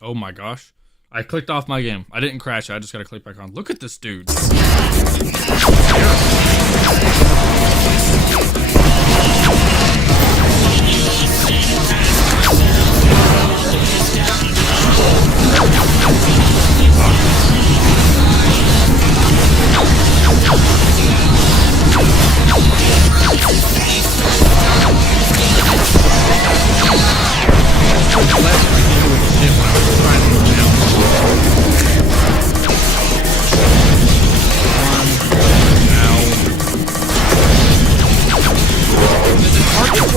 Oh my gosh. I clicked off my game. I didn't crash it. I just gotta click back on. Look at this dude.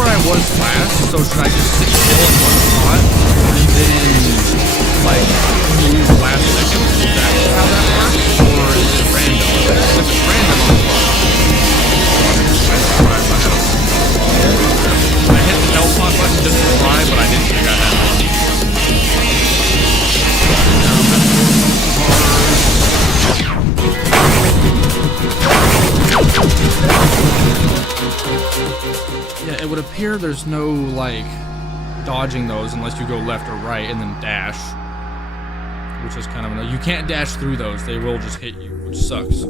where I was last, so should I just sit still in one spot and then, like, move last second? Is that how that works? Or is it random? If it's random, I'm I hit the teleport button just to try, but I didn't think I had one. Yeah, it would appear there's no, like, dodging those unless you go left or right and then dash. Which is kind of annoying. You can't dash through those, they will just hit you, which sucks.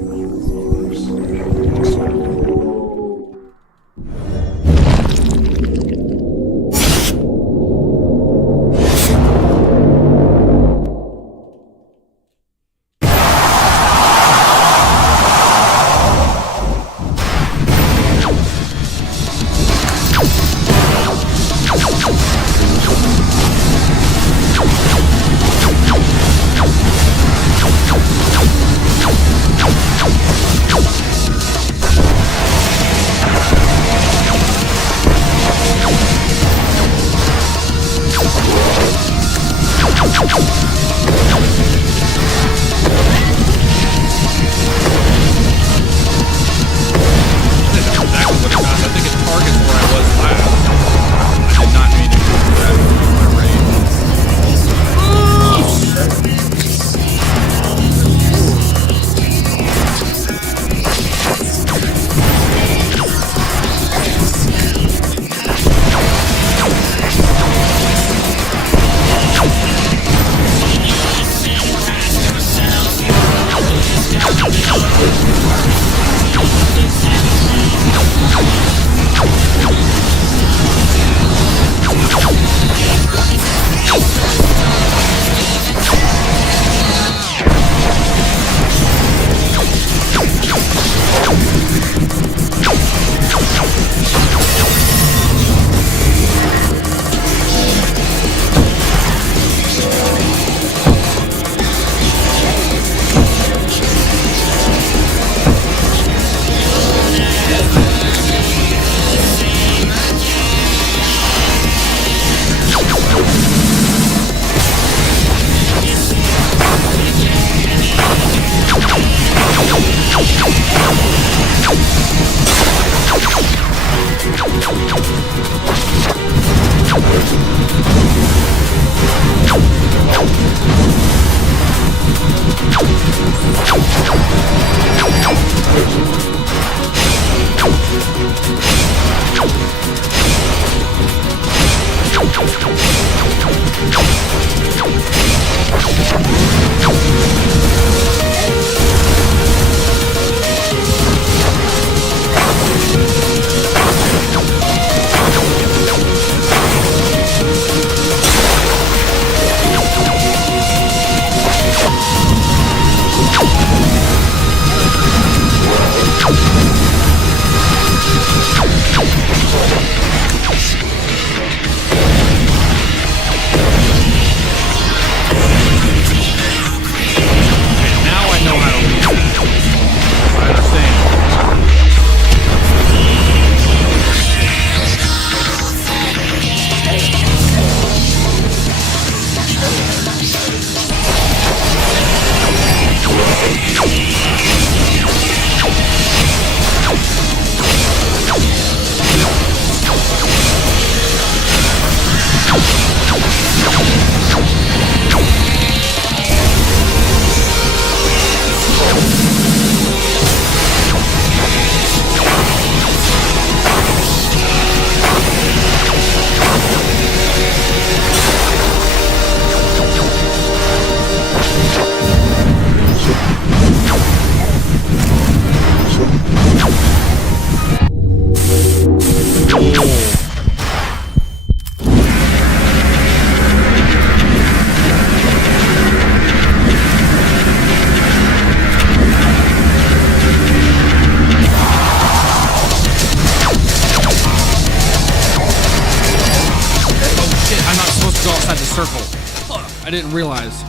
I didn't realize.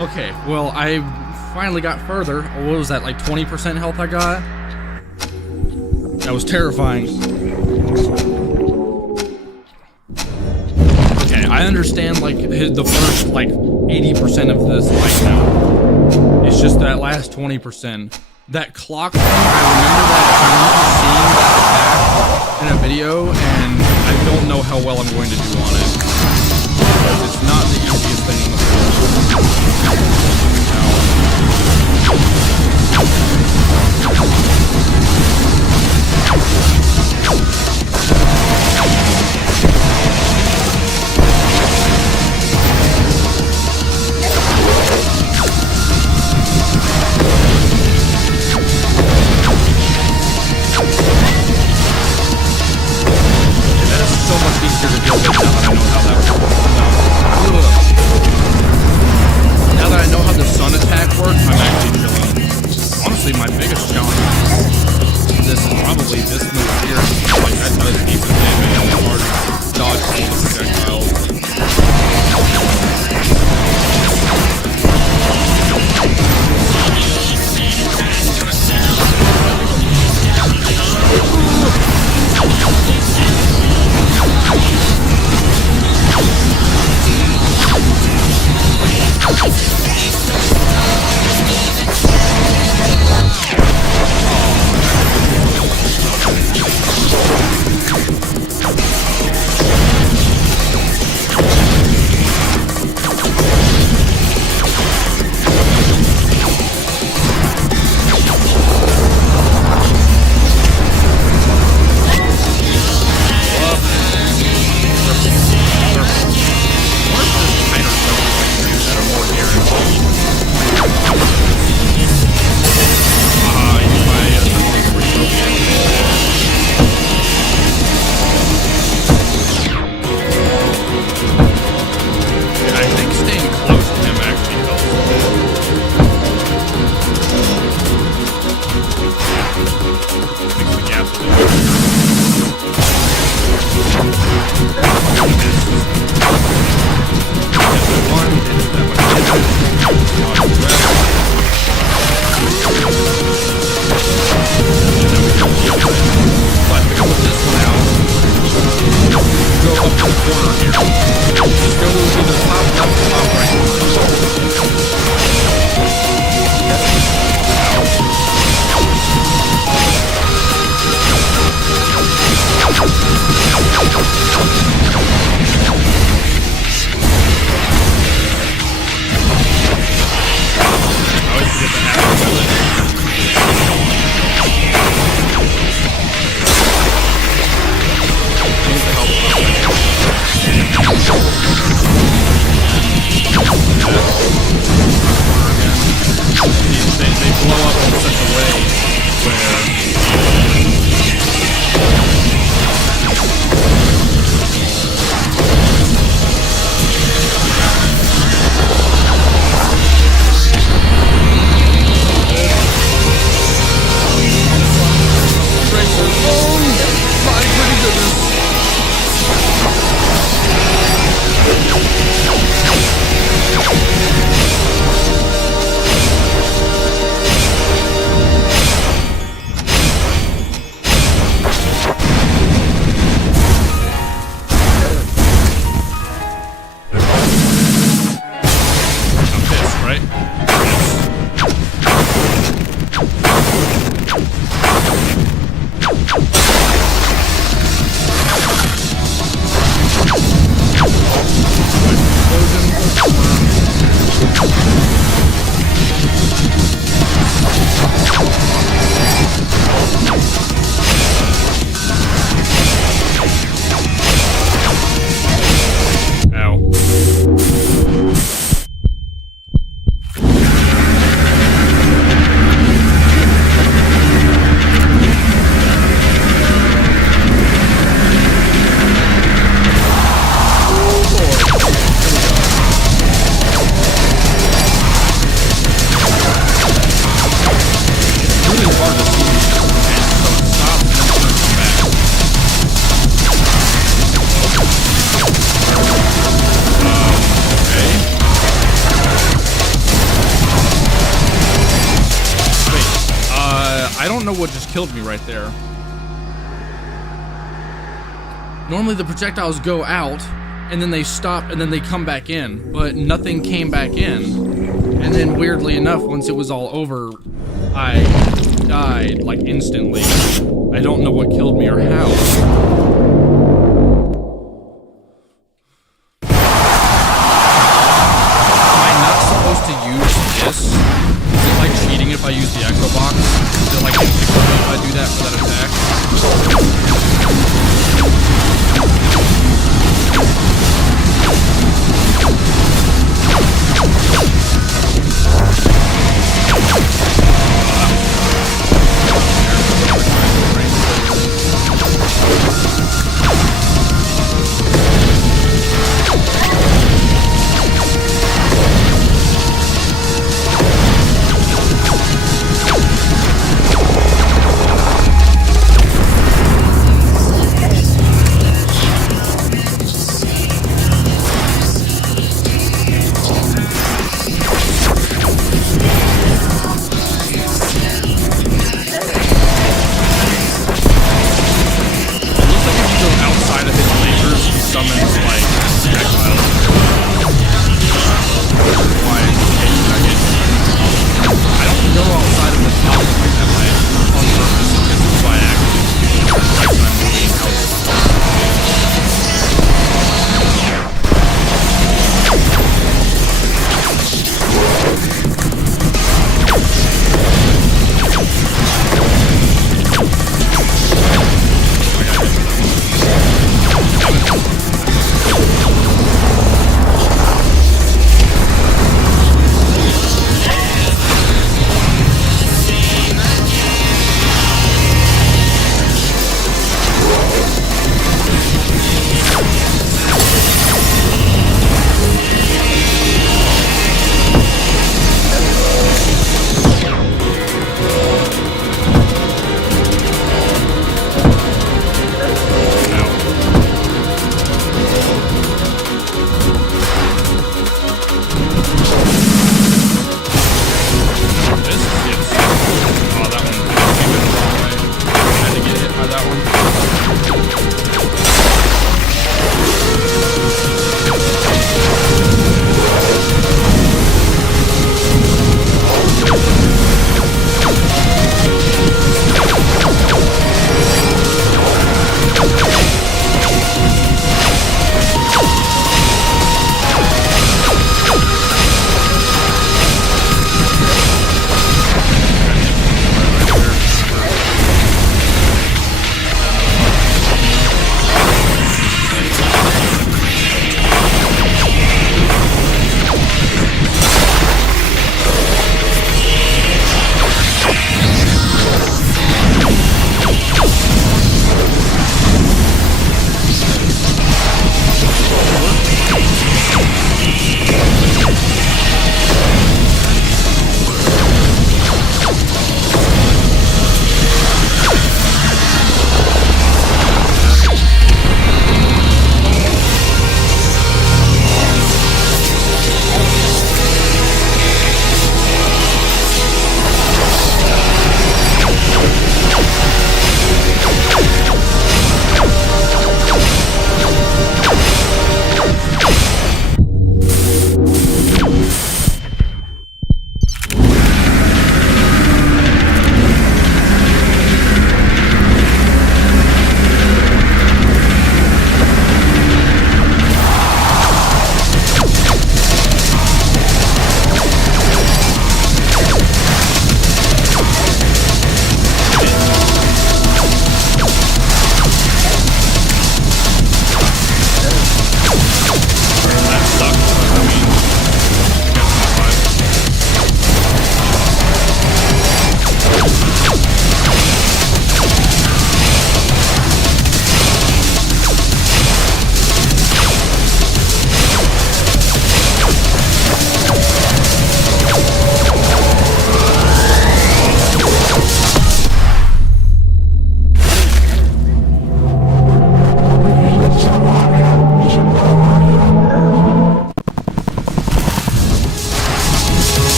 Okay, well, I finally got further. What was that, like 20% health I got? That was terrifying. Okay, I understand like the first like 80% of this right now. It's just that last 20%. That clock thing, I remember seeing that attack in a video, and I don't know how well I'm going to do on it. Because it's not the easiest thing in the so much easier to deal with now that I know how that works. Now that I know how the sun attack works, I'm actually chilling. Honestly, my biggest challenge in this is probably this move here. Like, that does decent damage and it's hard to dodge all the projectiles. know what just killed me right there. Normally the projectiles go out, and then they stop, and then they come back in, but nothing came back in. And then weirdly enough, once it was all over, I died, like, instantly. I don't know what killed me or how. Am I not supposed to use this? Is it like cheating if I use the Echo Box? Is it like kick me if I do that for that attack?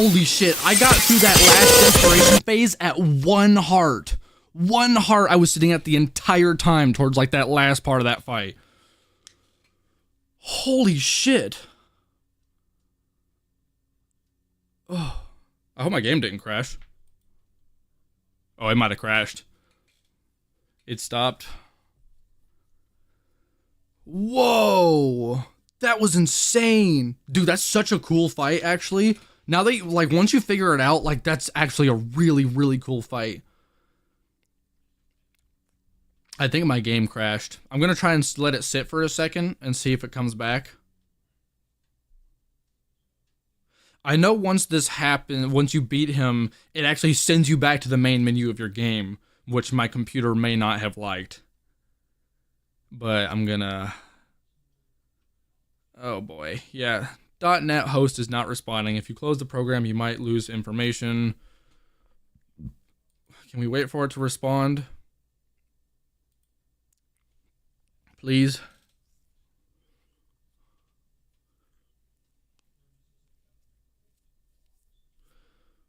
Holy shit, I got through that last desperation phase at 1 heart. 1 heart I was sitting at the entire time towards like that last part of that fight. Holy shit. Oh, I hope my game didn't crash. Oh, it might have crashed. It stopped. Whoa. That was insane. Dude, that's such a cool fight, actually. Now that, like, once you figure it out, like, that's actually a really, really cool fight. I think my game crashed. I'm going to try and let it sit for a second and see if it comes back. I know once this happens, once you beat him, it actually sends you back to the main menu of your game, which my computer may not have liked. But I'm gonna... Oh boy, yeah. .NET host is not responding. If you close the program, you might lose information. Can we wait for it to respond? Please.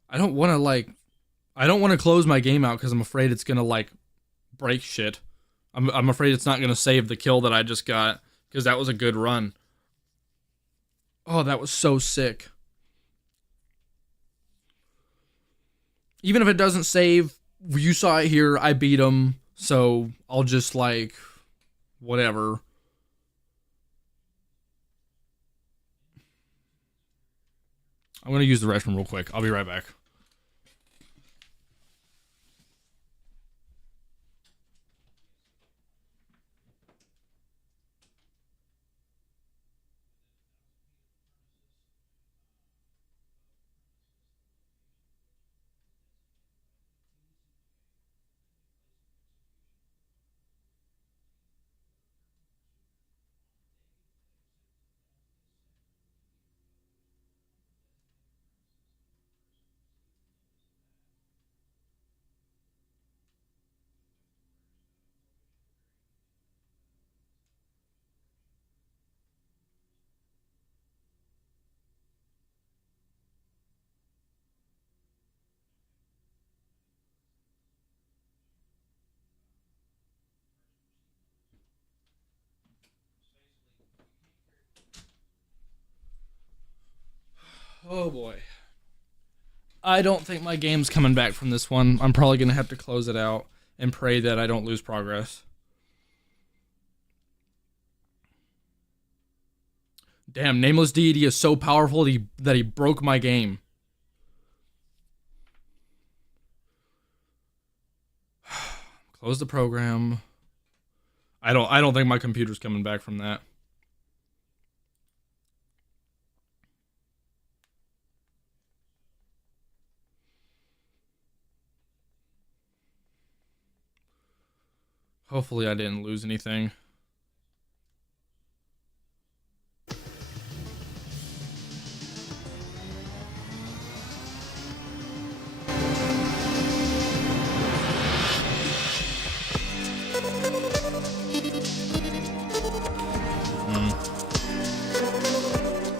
I don't want to close my game out because I'm afraid it's gonna like break shit. I'm afraid it's not gonna save the kill that I just got because that was a good run. Oh, that was so sick. Even if it doesn't save, you saw it here. I beat him, so I'll just like whatever. I'm gonna use the restroom real quick. I'll be right back. Oh boy. I don't think my game's coming back from this one. I'm probably going to have to close it out and pray that I don't lose progress. Damn, Nameless Deity is so powerful that he broke my game. Close the program. I don't think my computer's coming back from that. Hopefully I didn't lose anything.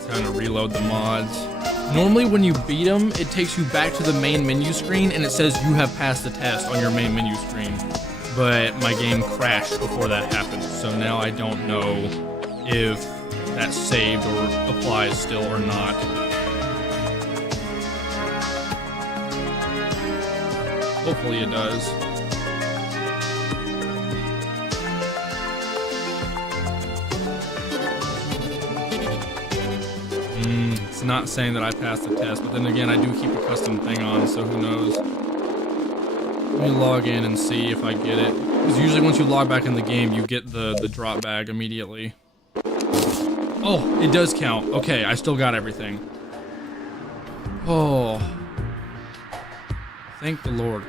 Time to reload the mods. Normally when you beat them, it takes you back to the main menu screen and it says you have passed the test on your main menu screen. But my game crashed before that happened, so now I don't know if that's saved or applies still or not. Hopefully it does. It's not saying that I passed the test, but then again, I do keep a custom thing on, so who knows. Let me log in and see if I get it. Because usually once you log back in the game, you get the drop bag immediately. Oh, it does count. Okay, I still got everything. Oh. Thank the Lord.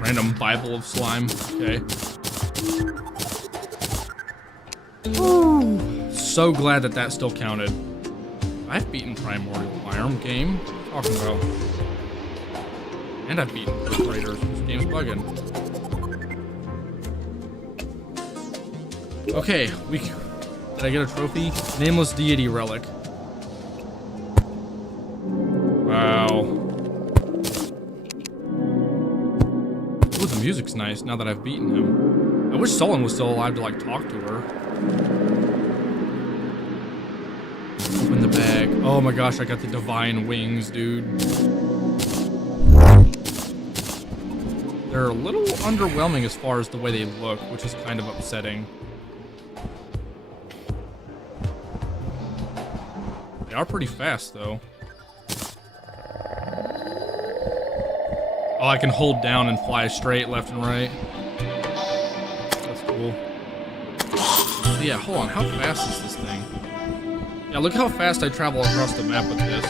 Random Bible of slime. Okay. Woo. So glad that that still counted. I've beaten Primordial Iron game. What are you talking about? And I've beaten Raiders. This game's bugging. Okay, did I get a trophy? Nameless Deity Relic. Wow. Ooh, the music's nice now that I've beaten him. I wish Sullen was still alive to, like, talk to her. Open the bag. Oh my gosh, I got the divine wings, dude. They're a little underwhelming as far as the way they look, which is kind of upsetting. They are pretty fast, though. Oh, I can hold down and fly straight left and right. That's cool. So yeah, hold on. How fast is this thing? Yeah, look how fast I travel across the map with this.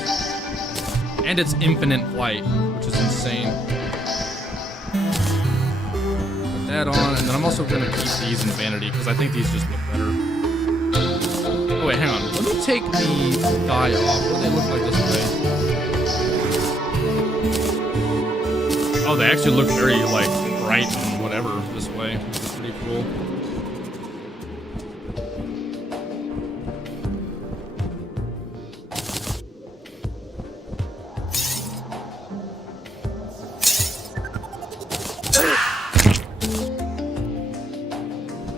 And it's infinite flight, which is insane. Put that on, and then I'm also gonna keep these in vanity, because I think these just look better. Oh wait, hang on. Let me take the dye off. What do they look like this way? Oh, they actually look very, like, bright and whatever this way, which is pretty cool.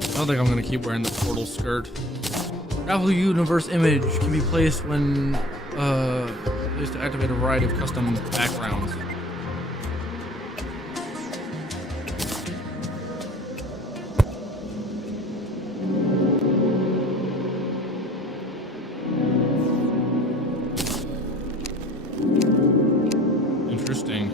I don't think I'm gonna keep wearing the portal skirt. Travel universe image can be placed when used to activate a variety of custom backgrounds. Interesting.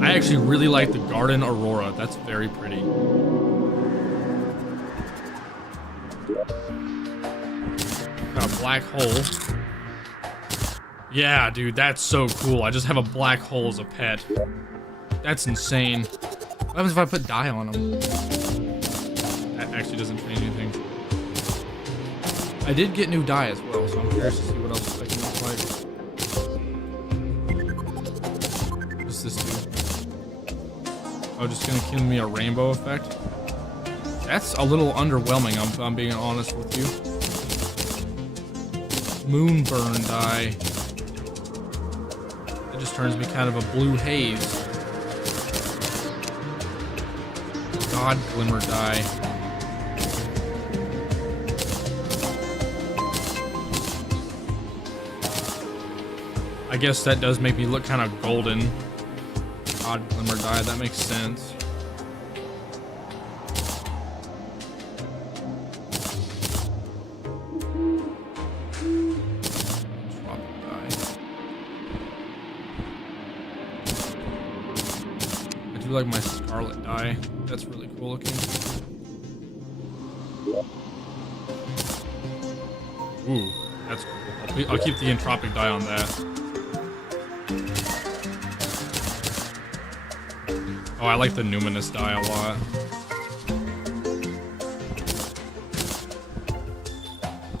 I actually really like the Garden Aurora. That's very pretty. Got a black hole. Yeah, dude, that's so cool. I just have a black hole as a pet. That's insane. What happens if I put dye on them? That actually doesn't change anything. I did get new dye as well, so I'm curious to see what else I can look like. What's this do? Oh, just gonna give me a rainbow effect? That's a little underwhelming, if I'm being honest with you. Moonburn dye. It just turns me kind of a blue haze. God Glimmer dye. I guess that does make me look kind of golden. God Glimmer dye, that makes sense. I do like my scarlet dye. That's really cool looking. Ooh, that's cool. I'll keep the entropic dye on that. Oh, I like the numinous dye a lot.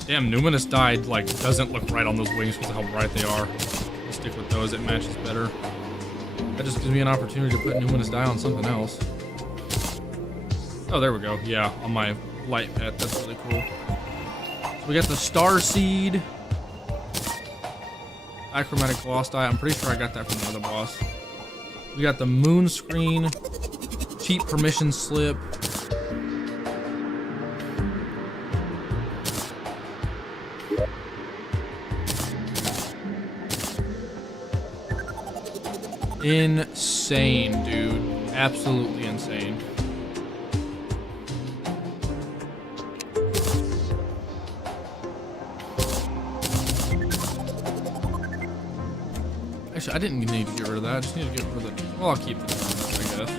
Damn, numinous dye like doesn't look right on those wings because of how bright they are. I'll stick with those, it matches better. That just gives me an opportunity to put numinous dye on something else. Oh, there we go. Yeah, on my light pet. That's really cool. So we got the Star Seed. Achromatic Gloss dye. I'm pretty sure I got that from the other boss. We got the Moon Screen. Cheat Permission Slip. Insane, dude. Absolutely insane. Actually, I didn't need to get rid of that. I just need to get rid of the... Well, I'll keep the I guess.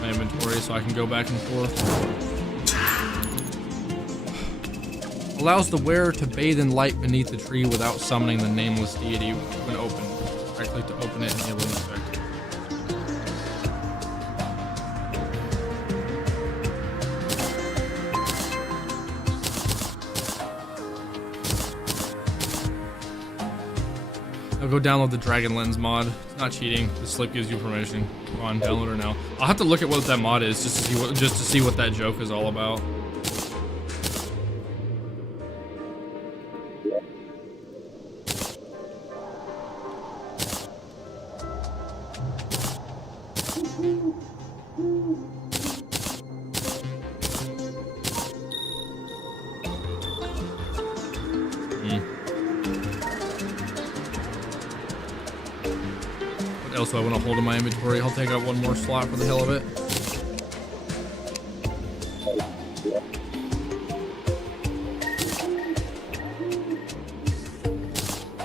My inventory so I can go back and forth. Allows the wearer to bathe in light beneath the tree without summoning the nameless deity when opened. Right click to open it and enable the effect. So go download the Dragon Lens mod. It's not cheating. The slip gives you permission. Come on, download her now. I'll have to look at what that mod is just to see what that joke is all about. What else do I want to hold in my inventory? I'll take out one more slot for the hell of it.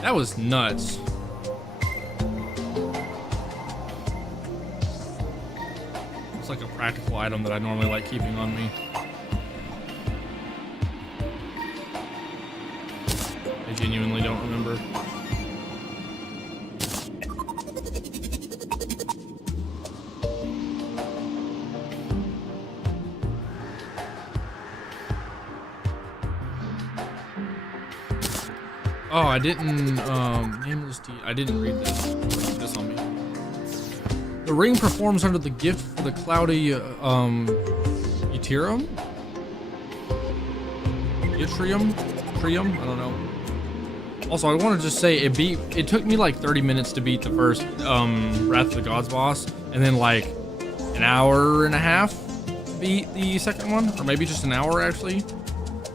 That was nuts. It's like a practical item that I normally like keeping on me. I genuinely don't remember. Oh, I didn't, nameless deed. I didn't read this. Keep this on me. The ring performs under the gift for the cloudy, Ethereum? Yttrium? Trium? I don't know. Also, I want to just say it took me like 30 minutes to beat the first, Wrath of the Gods boss, and then like an hour and a half to beat the second one, or maybe just an hour actually.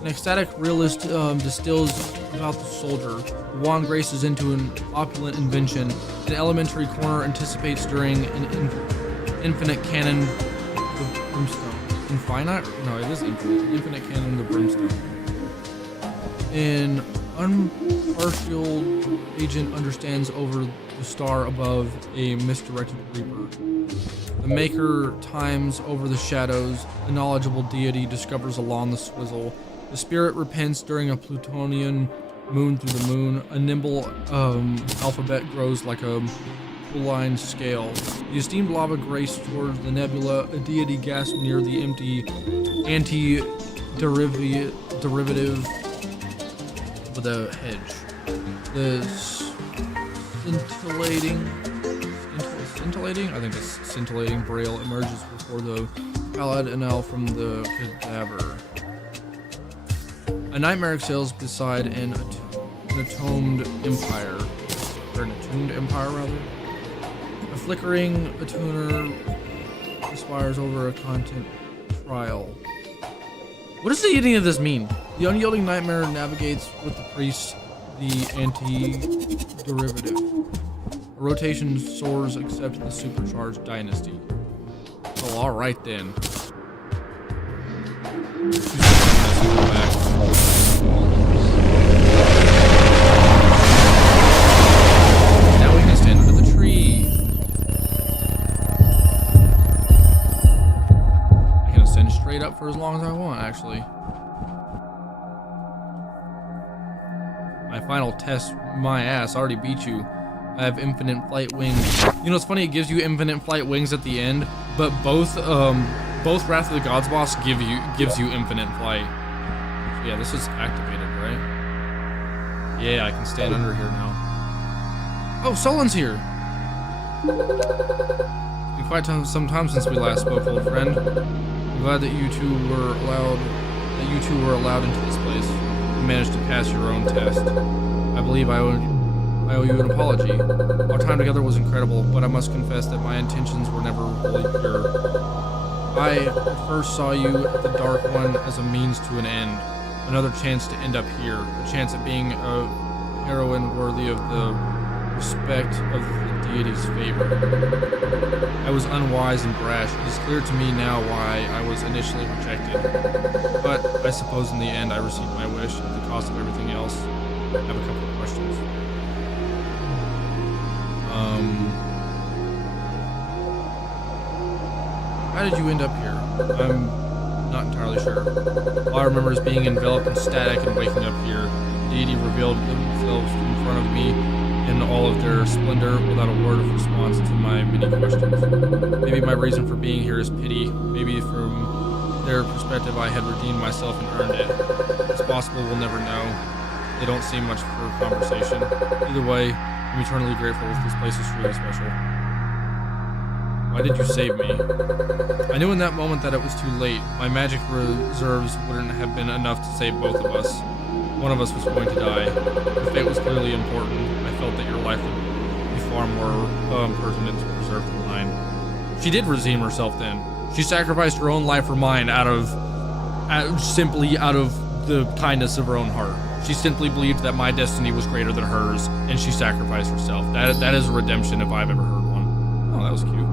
An ecstatic realist distills about the soldier. The wand graces into an opulent invention. An elementary corner anticipates during an infinite cannon of brimstone. Infinite? No, it is infinite. Infinite cannon of brimstone. An impartial agent understands over the star above a misdirected reaper. The maker times over the shadows. The knowledgeable deity discovers along the swizzle. The spirit repents during a Plutonian moon through the moon. A nimble alphabet grows like a line scale. The esteemed lava grace towards the nebula. A deity gasps near the empty anti-derivative with a hedge. The scintillating? I think it's scintillating braille emerges before the paladinel from the cadaver. A nightmare exhales beside an attuned empire. Or an attuned empire, rather. A flickering attuner aspires over a content trial. What does any of this mean? The unyielding nightmare navigates with the priest the anti-derivative. A rotation soars except the supercharged dynasty. Oh, alright then. Now we can stand under the tree. I can ascend straight up for as long as I want, actually. My final test, my ass, already beat you. I have infinite flight wings. You know, it's funny, it gives you infinite flight wings at the end, but both Wrath of the Gods boss gives you infinite flight. Yeah, this is activated, right? Yeah, I can stand under here now. Oh, Solon's here. It's been quite some time since we last spoke, old friend. I'm glad that you two were allowed into this place. You managed to pass your own test. I believe I owe you an apology. Our time together was incredible, but I must confess that my intentions were never wholly pure. I first saw you at the Dark One as a means to an end. Another chance to end up here. A chance at being a heroine worthy of the respect of the deity's favor. I was unwise and brash. It is clear to me now why I was initially rejected. But I suppose in the end I received my wish at the cost of everything else. I have a couple of questions. How did you end up here? I'm not entirely sure. All I remember is being enveloped in static and waking up here. The deity revealed themselves in front of me in all of their splendor without a word of response to my many questions. Maybe my reason for being here is pity. Maybe from their perspective I had redeemed myself and earned it. It's possible we'll never know. they don't seem much for conversation. Either way, I'm eternally grateful. This place is truly special. Why did you save me? I knew in that moment that it was too late. My magic reserves wouldn't have been enough to save both of us. One of us was going to die. The fate was clearly important. I felt that your life would be far more pertinent to preserve than mine. She did redeem herself then. She sacrificed her own life for mine simply out of the kindness of her own heart. She simply believed that my destiny was greater than hers, and she sacrificed herself. That is a redemption if I've ever heard one. Oh, that was cute.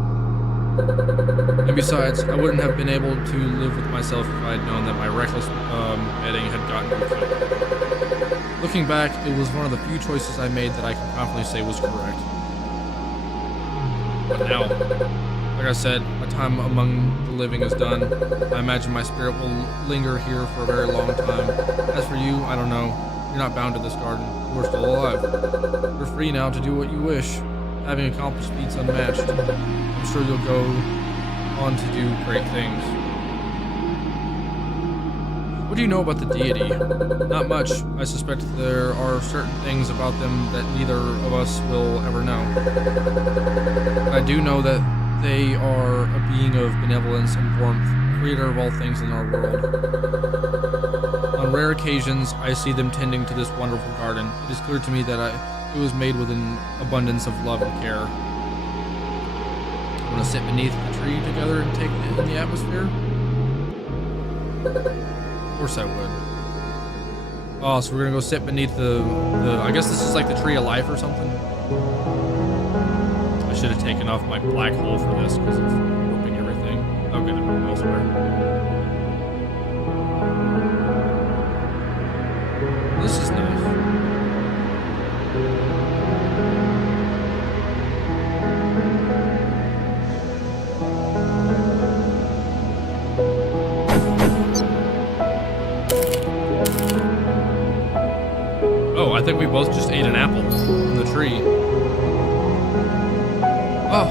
And besides, I wouldn't have been able to live with myself if I had known that my reckless betting had gotten me killed. Looking back, it was one of the few choices I made that I can confidently say was correct. But now, like I said, my time among the living is done. I imagine my spirit will linger here for a very long time. As for you, I don't know. You're not bound to this garden. You are still alive. You're free now to do what you wish, having accomplished feats unmatched. I'm sure you'll go on to do great things. What do you know about the deity? Not much. I suspect there are certain things about them that neither of us will ever know. I do know that they are a being of benevolence and warmth, creator of all things in our world. On rare occasions, I see them tending to this wonderful garden. It is clear to me that it was made with an abundance of love and care. Want to sit beneath the tree together and take it in the atmosphere? Of course I would. Oh, so we're gonna go sit beneath the I guess this is like the tree of life or something. I should have taken off my black hole for this because it's warping everything. Okay, then move elsewhere. This is nice. Oh, I think we both just ate an apple from the tree. Oh.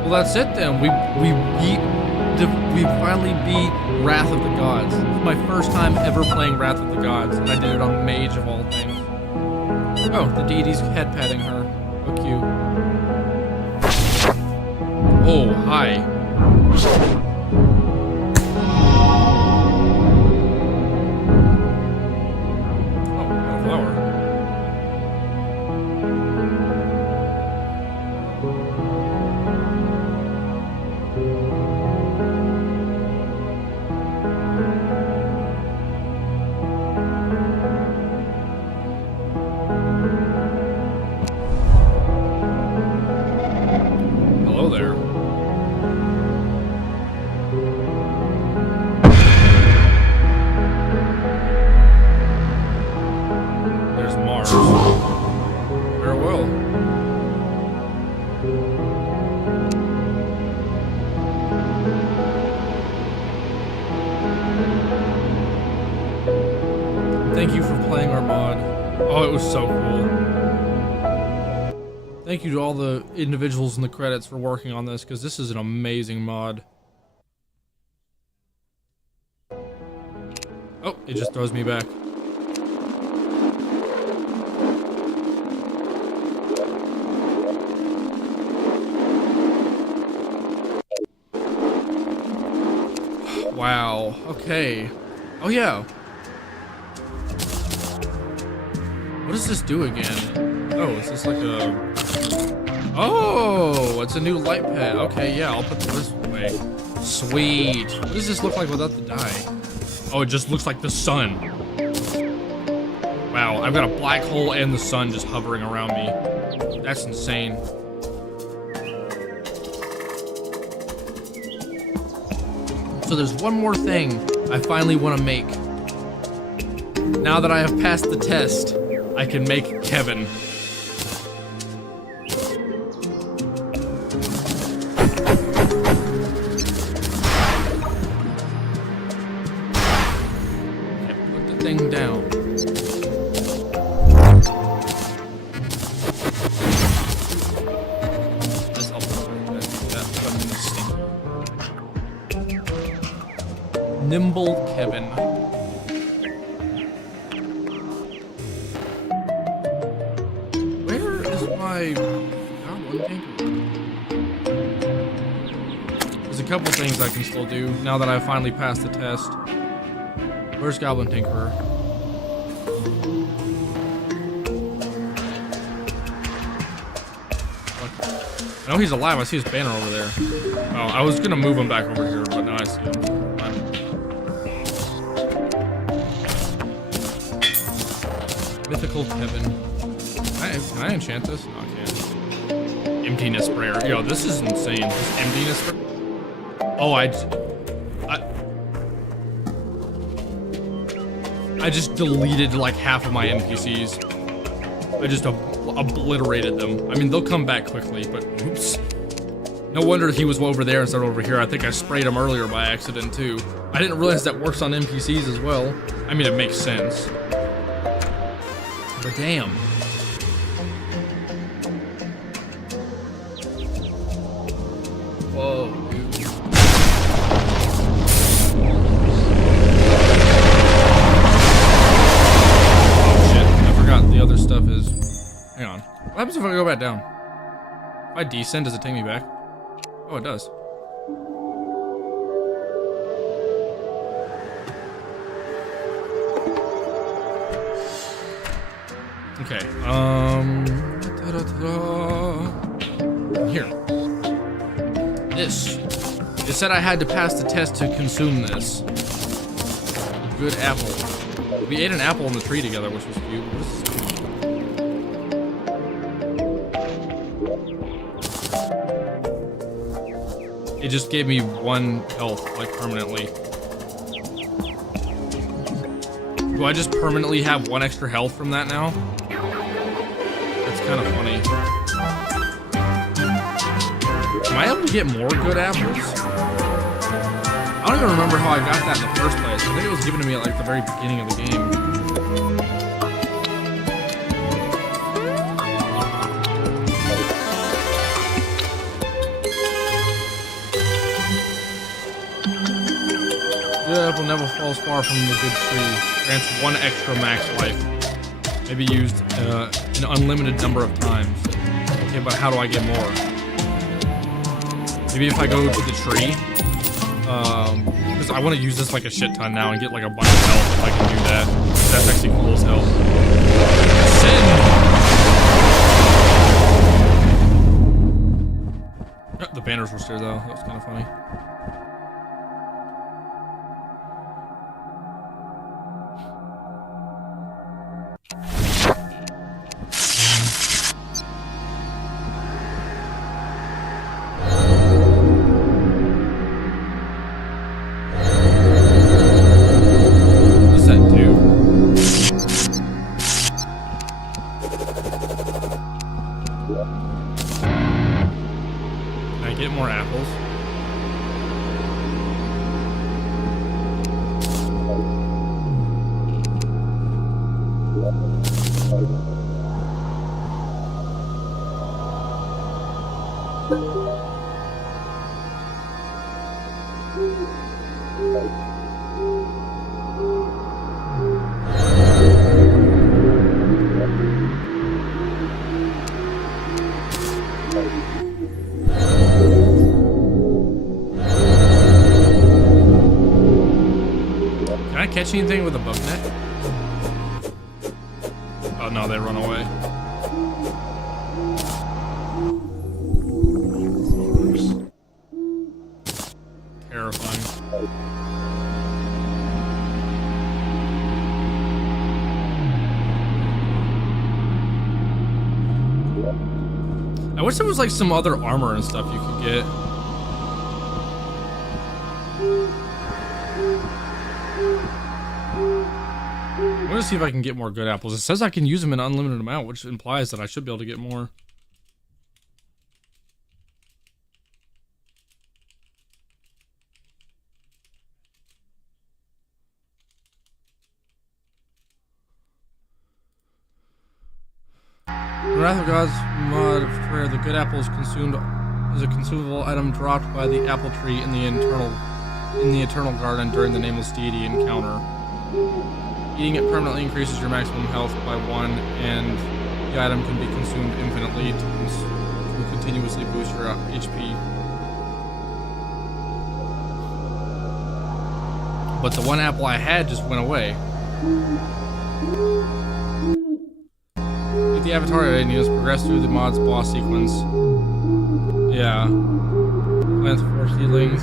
Well, that's it then. We finally beat Wrath of the Gods. It's my first time ever playing Wrath of the Gods, and I did it on Mage of all things. Oh, the deity's head patting her. How cute. Oh, hi. Thank you for playing our mod. Oh, it was so cool. Thank you to all the individuals in the credits for working on this, because this is an amazing mod. Oh, it just throws me back. Wow, okay. Oh yeah. What does this do again? Oh, is this like a... Oh, it's a new light pad. Okay, yeah, I'll put this away. Sweet. What does this look like without the dye? Oh, it just looks like the sun. Wow, I've got a black hole and the sun just hovering around me. That's insane. So there's one more thing I finally want to make. Now that I have passed the test, I can make Kevin. Okay, put the thing down. Nimble Kevin. Where is my goblin tinkerer? There's a couple things I can still do now that I finally passed the test. Where's Goblin Tinkerer? I know he's alive. I see his banner over there. Oh, I was gonna move him back over here, but now I see him. Mythical Kevin. Can I enchant this? No, I can't. Emptiness sprayer. Yo, this is insane. This emptiness sprayer. Oh, I just deleted like half of my NPCs. I just obliterated them. I mean, they'll come back quickly, but oops. No wonder he was over there instead of over here. I think I sprayed him earlier by accident too. I didn't realize that works on NPCs as well. I mean, it makes sense. But damn. Whoa, dude. Oh shit, I forgot the other stuff is... Hang on. What happens if I go back down? If I descend, does it take me back? Oh, it does. Okay, here. This. It said I had to pass the test to consume this. Good apple. We ate an apple on the tree together, which was cute. It just gave me 1 health, like, permanently. Do I just permanently have 1 extra health from that now? That's kind of funny. Am I able to get more good apples? I don't even remember how I got that in the first place. I think it was given to me at like the very beginning of the game. Good apple never falls far from the good tree. Grants 1 extra max life. Maybe used an unlimited number of times. Okay, but how do I get more? Maybe if I go to the tree, because I want to use this like a shit ton now and get like a bunch of health if I can do that. That's actually cool as hell. Sin! The banners were still though, that was kind of funny. Catch anything with a bug net? Oh no, they run away. Terrifying. I wish there was like some other armor and stuff you could get. I'm gonna see if I can get more good apples. It says I can use them in an unlimited amount, which implies that I should be able to get more. The Wrath of God's mod of prayer, the good apple is consumed as a consumable item dropped by the apple tree in the internal in the Eternal Garden during the Nameless Deity encounter. Eating it permanently increases your maximum health by 1, and the item can be consumed infinitely to continuously boost your HP. But the one apple I had just went away. Get the Avatar of Indians, progress through the mod's boss sequence. Yeah. Plant 4 seedlings.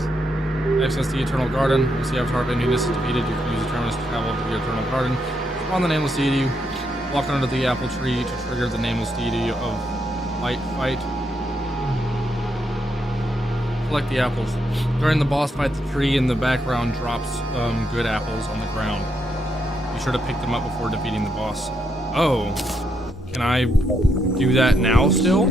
Access the Eternal Garden. Once the Avatar of Indians is defeated, you can use the Terminus to travel to the Eternal Garden. Spawn the Nameless Deity. Walk under the apple tree to trigger the Nameless Deity of Light Fight. Collect the apples. During the boss fight, the tree in the background drops good apples on the ground. Be sure to pick them up before defeating the boss. Oh. Can I do that now still?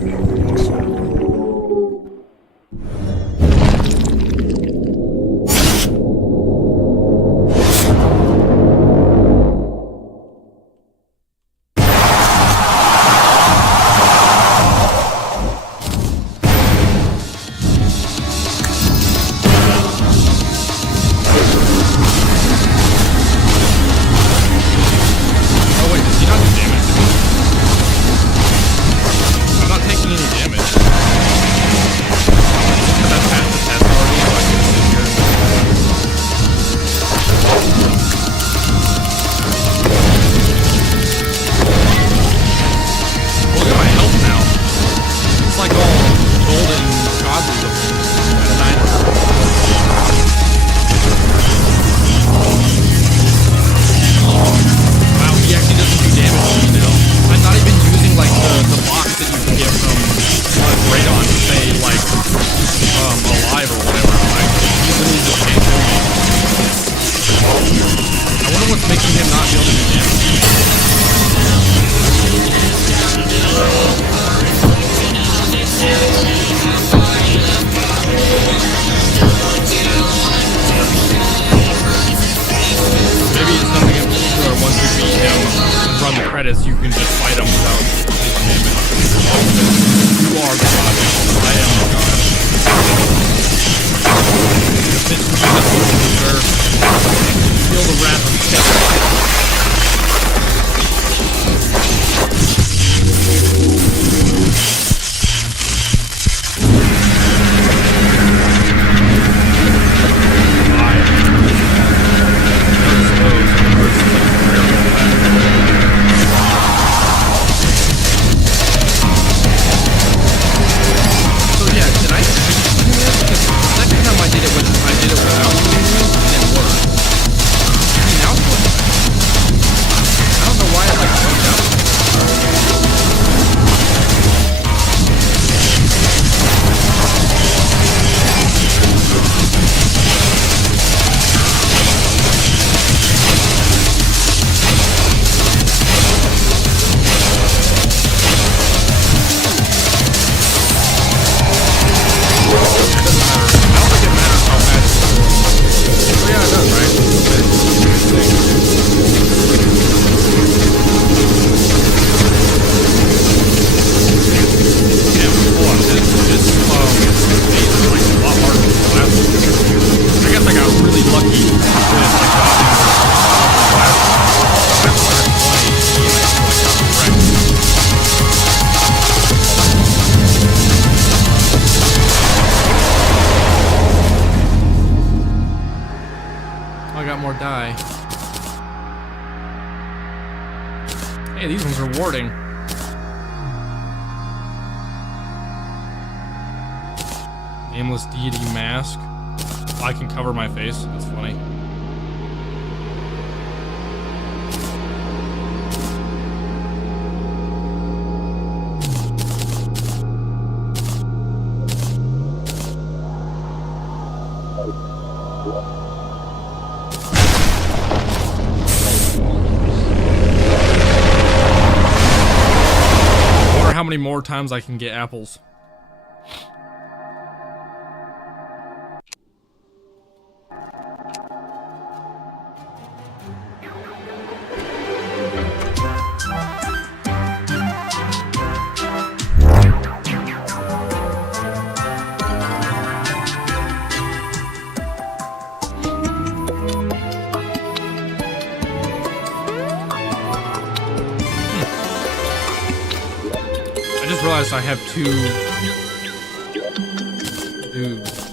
You can just fight them without taking damage. You are the god. I am the god. Feel the wrath of die. Hey, these ones are rewarding. Nameless Deity Mask. I can cover my face. That's funny. How many more times I can get apples. just realized I have 2 dudes.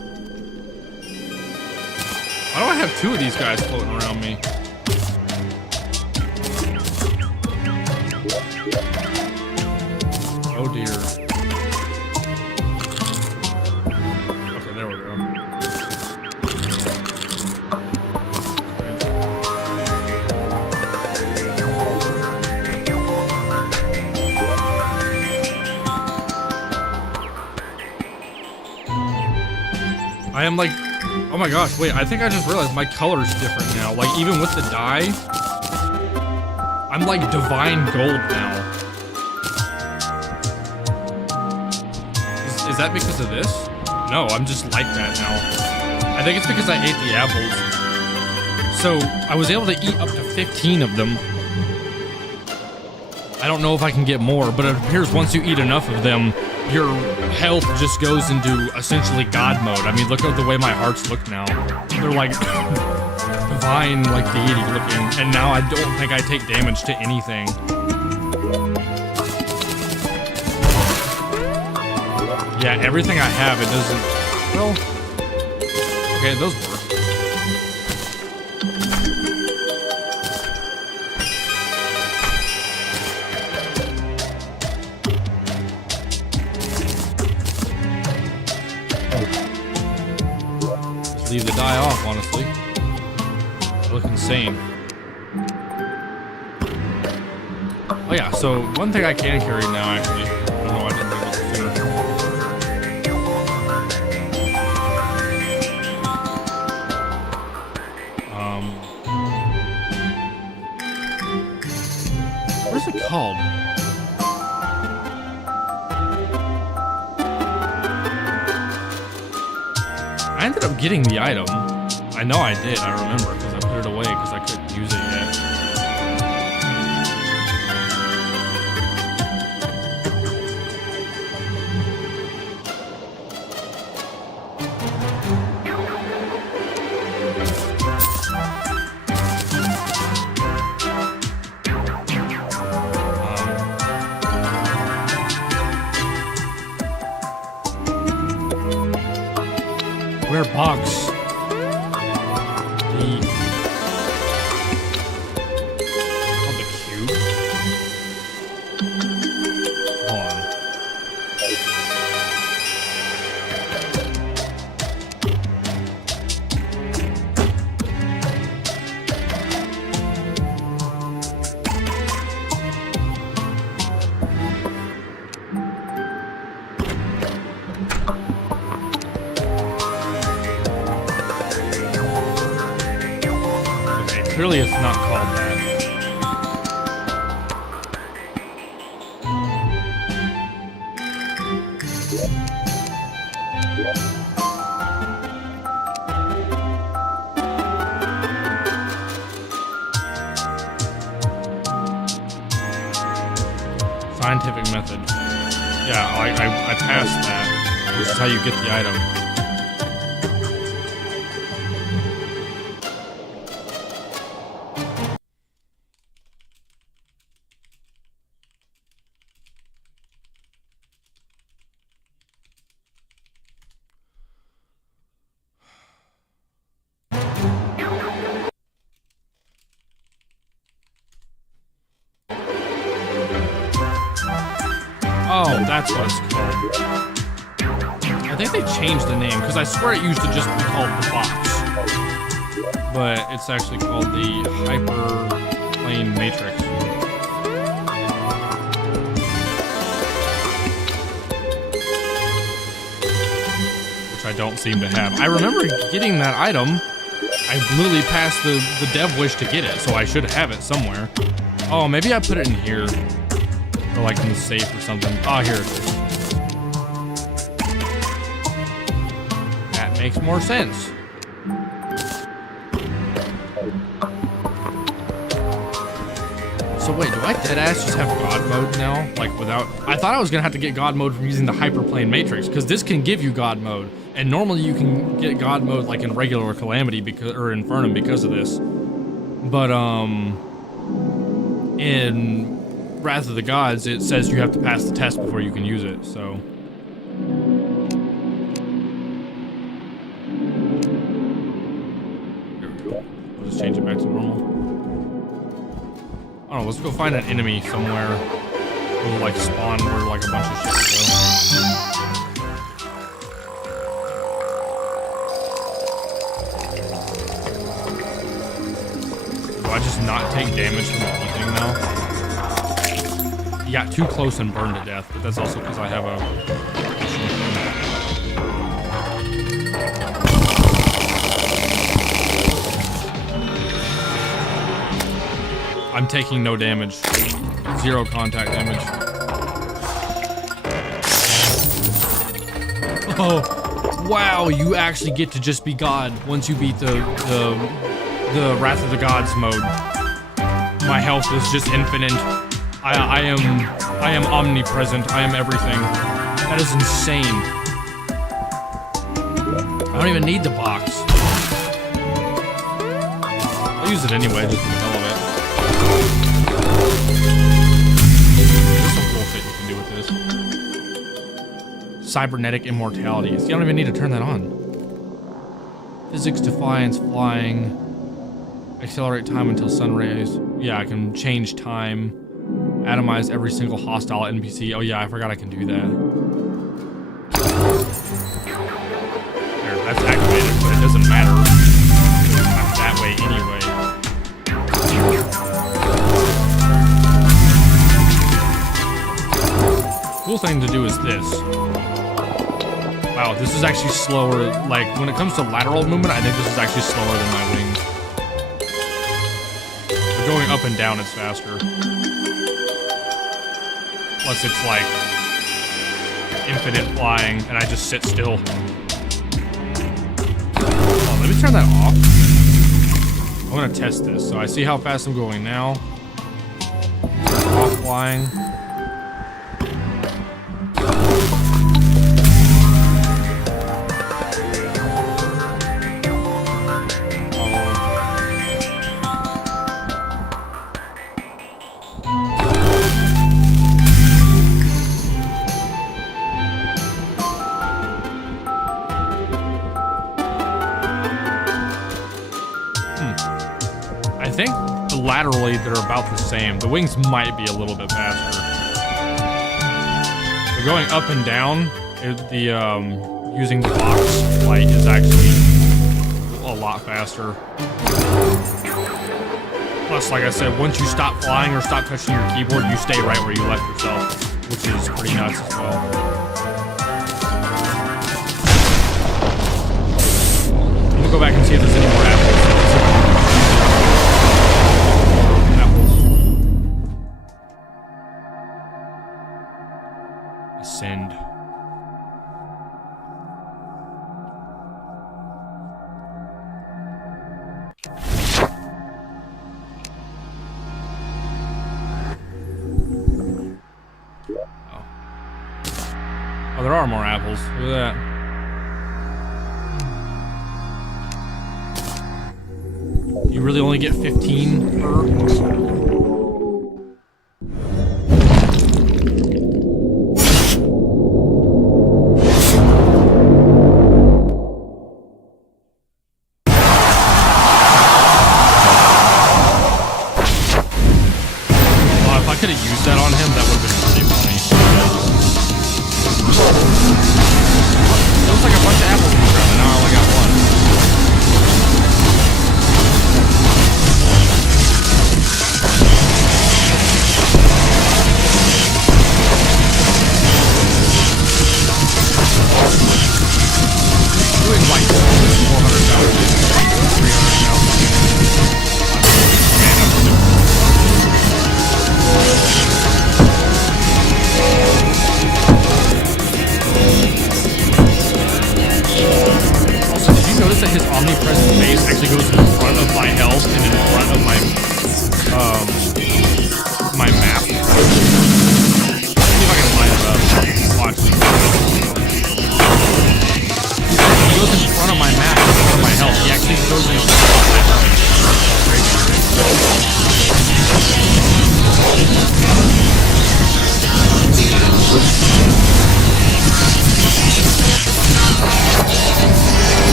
Why do I have 2 of these guys floating around me? Oh dear. Okay, there we go. I am like, oh my gosh, wait, I think I just realized my color's different now. Like, even with the dye, I'm like divine gold now. Is that because of this? No, I'm just like that now. I think it's because I ate the apples. So, I was able to eat up to 15 of them. I don't know if I can get more, but it appears once you eat enough of them, your health just goes into essentially God mode. I mean, look at the way my hearts look now. They're like divine, like deity looking. And now I don't think I take damage to anything. Yeah, everything I have, it doesn't... Well... Okay, those work. Just leave the die off, honestly. They look insane. Oh yeah, so one thing I can carry now, actually. I don't know, I didn't think of it sooner. What is it called? I ended up getting the item. I know I did, I remember, because I put it away because I couldn't use it yet. Where box? Oh, the cube? Hold on. Clearly it's not called that. Scientific method. Yeah, I passed that. This is how you get the item. Oh, that's what it's called. I think they changed the name, because I swear it used to just be called the box. But it's actually called the hyperplane matrix. Which I don't seem to have. I remember getting that item. I literally passed the dev wish to get it, so I should have it somewhere. Oh, maybe I put it in here. Or like in the safe or something. Oh, here it is. That makes more sense. So wait, do I deadass just have God mode now? Like without... I thought I was gonna have to get God mode from using the hyperplane matrix, because this can give you God mode. And normally you can get God mode like in regular Calamity because, or Infernum because of this. But in Wrath of the Gods, it says you have to pass the test before you can use it, so. Here we go. We'll just change it back to normal. I don't know, let's go find an enemy somewhere. We'll like spawn where like a bunch of shit to go. Do I just not take damage from anything now? He got too close and burned to death, but that's also because I have a... I'm taking no damage. 0 contact damage. Oh, wow, you actually get to just be God once you beat the Wrath of the Gods mode. My health is just infinite. I am omnipresent. I am everything. That is insane. I don't even need the box. I'll use it anyway, just for the hell of it. There's some cool shit you can do with this. Cybernetic immortality. See, I don't even need to turn that on. Physics defiance, flying. Accelerate time until sunrise. Yeah, I can change time. Atomize every single hostile NPC. Oh yeah, I forgot I can do that. There, that's activated, but it doesn't matter. I'm that way anyway. Cool thing to do is this. Wow, this is actually slower. Like, when it comes to lateral movement, I think this is actually slower than my wings. But going up and down, it's faster. Plus it's like infinite flying and I just sit still. Oh, let me turn that off. I want to test this. So I see how fast I'm going now. Off flying. I think laterally they're about the same. The wings might be a little bit faster. But going up and down, using the box flight is actually a lot faster. Plus, like I said, once you stop flying or stop touching your keyboard, you stay right where you left yourself, which is pretty nuts as well. I'm gonna go back and see if there's any more apples. Ascend. Oh, there are more apples. Look at that. You really only get 15 per?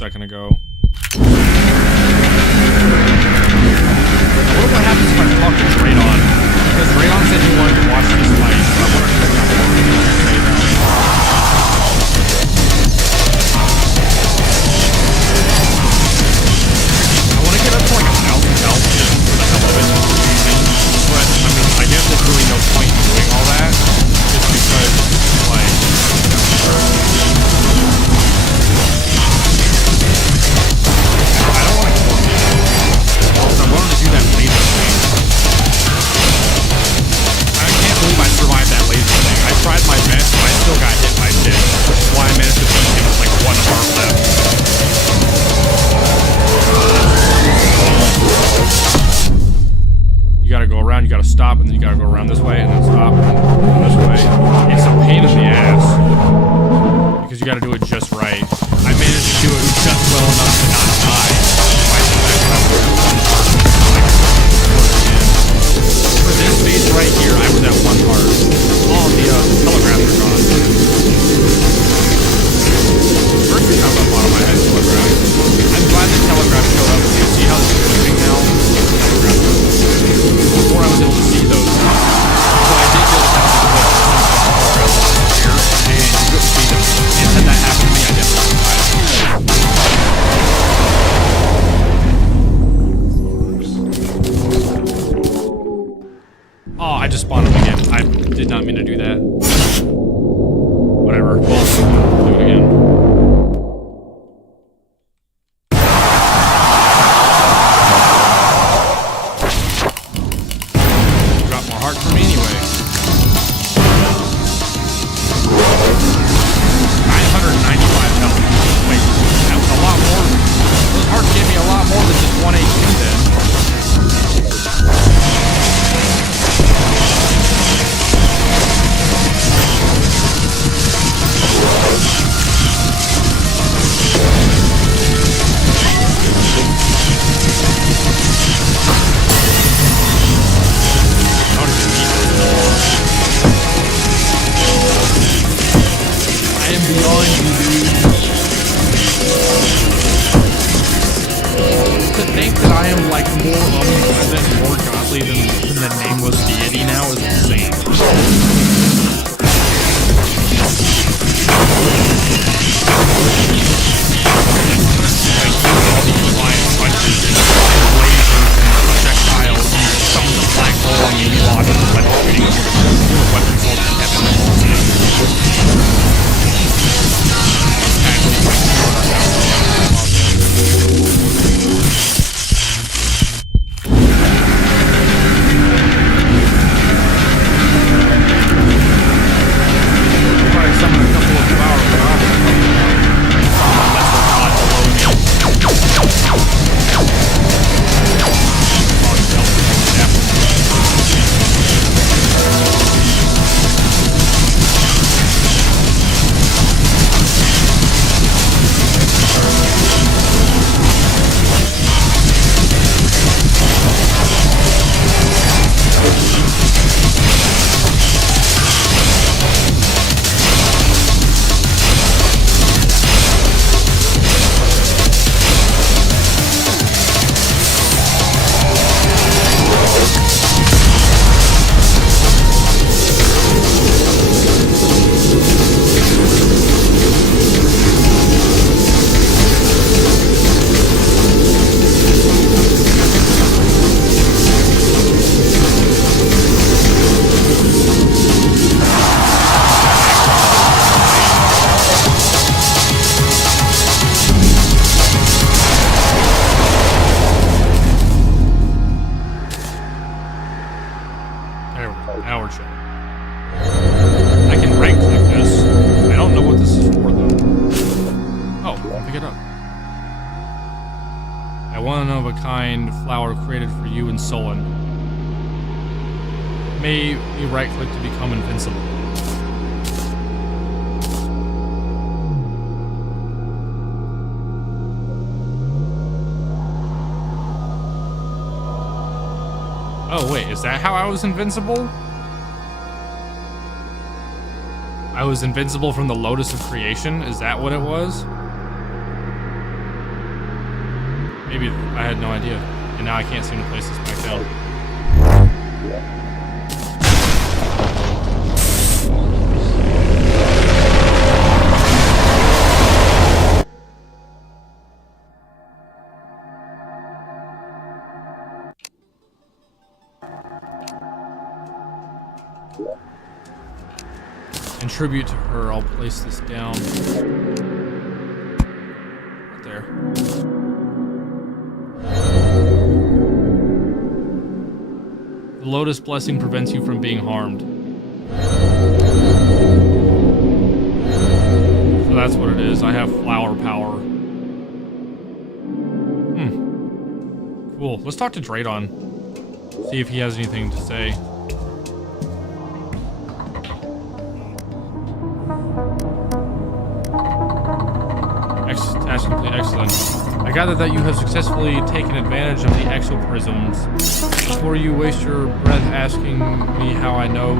second ago. I wonder what happens if I talk to Draydon. Because Draydon said he wanted to watch this fight. So I wonder if he's got more to say now. I want to get up to like 1,000 health just for the hell of it. But, I mean, I guess there's really no point in doing all that. Just because, like... I don't want to kill him. I wanted to do that laser thing. I can't believe I survived that laser thing. I tried my best, but I still got hit by shit. Which is why I managed to beat him with like 1 heart left. You gotta go around, you gotta stop, and then you gotta go around this way, and then stop, and then go this way. It's a pain in the ass. Because you gotta do it just right. I managed to do it just well enough to not die. For this phase right here, I was at 1 heart. All of the telegraphs are gone. First thing I'm up on my head telegraph. I'm glad the telegraph showed up. You see how this is moving now? Before I was able to see those. So I did get a here, and you couldn't see them. And had that happen to me, I definitely died. Oh, I just spawned him again. I did not mean to do that. Whatever. We'll do it again. Drop more heart for me anyway. 995 health. Wait, that was a lot more. Those hearts gave me a lot more than just 1 HP then. To think that I am like more omnipresent, more godly than the nameless deity now is insane. Like all the flying punches and lasers and projectiles and some of the black hole on the lot of the shooting weapons called Kevin. One-of-a-kind flower created for you and Solon. May you right-click to become invincible. Oh wait, is that how I was invincible? I was invincible from the Lotus of Creation? Is that what it was? Maybe I had no idea. And now I can't seem to place this back down. In tribute to her, I'll place this down right there. The Lotus Blessing prevents you from being harmed. So that's what it is. I have flower power. Cool. Let's talk to Draydon. See if he has anything to say. Excellent. I gather that you have successfully taken advantage of the exoprisms. Before you waste your breath asking me how I know,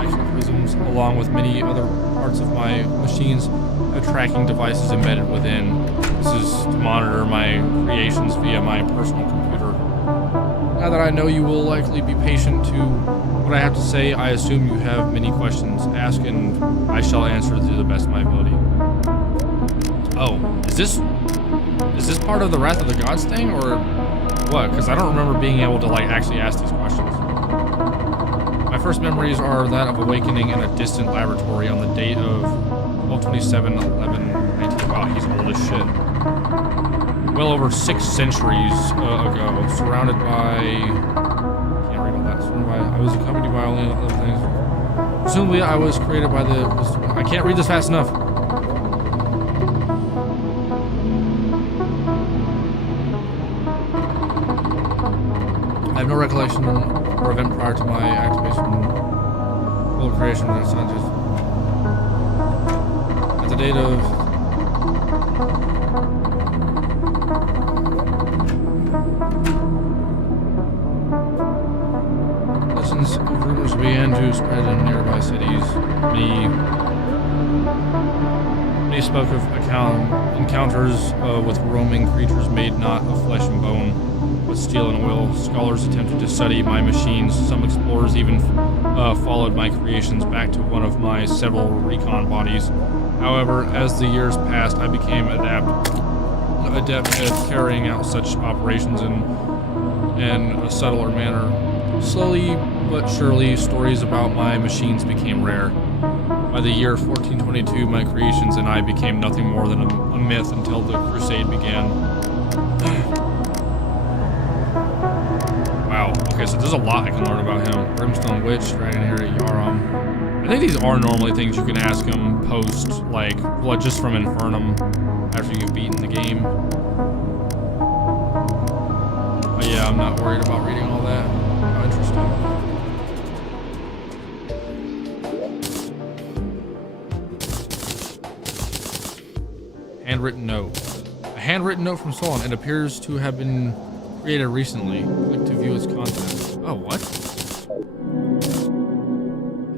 exoprisms, along with many other parts of my machines, have tracking devices embedded within. This is to monitor my creations via my personal computer. Now that I know you will likely be patient to what I have to say, I assume you have many questions. Ask and I shall answer to the best of my ability. Oh, is this part of the Wrath of the Gods thing, or what? Because I don't remember being able to like actually ask these questions. My first memories are that of awakening in a distant laboratory on the date of 12/27/11/19. Wow, he's old as shit. Well over 6 centuries ago, surrounded by. Can't read all that. Surrounded by. I was accompanied by only other things. Presumably, I was created by the. I can't read this fast enough. I have no recollection or event prior to my activation or creation of the scientist. At the date of lessons of rumors began to spread in nearby cities. Many spoke of encounters with roaming creatures made not of flesh and bone, with steel and oil. Scholars attempted to study my machines. Some explorers even followed my creations back to one of my several recon bodies. However, as the years passed, I became adept at carrying out such operations in a subtler manner. Slowly but surely, stories about my machines became rare. By the year 1422, my creations and I became nothing more than a myth until the crusade began. Wow, okay, so there's a lot I can learn about him. Brimstone Witch, Dragon Harriet, Yaram. I think these are normally things you can ask him post, like, well, just from Infernum after you've beaten the game. But yeah, I'm not worried about reading all that. How interesting. Handwritten note. A handwritten note from Solon. It appears to have been created recently. Click to view its content. Oh, what?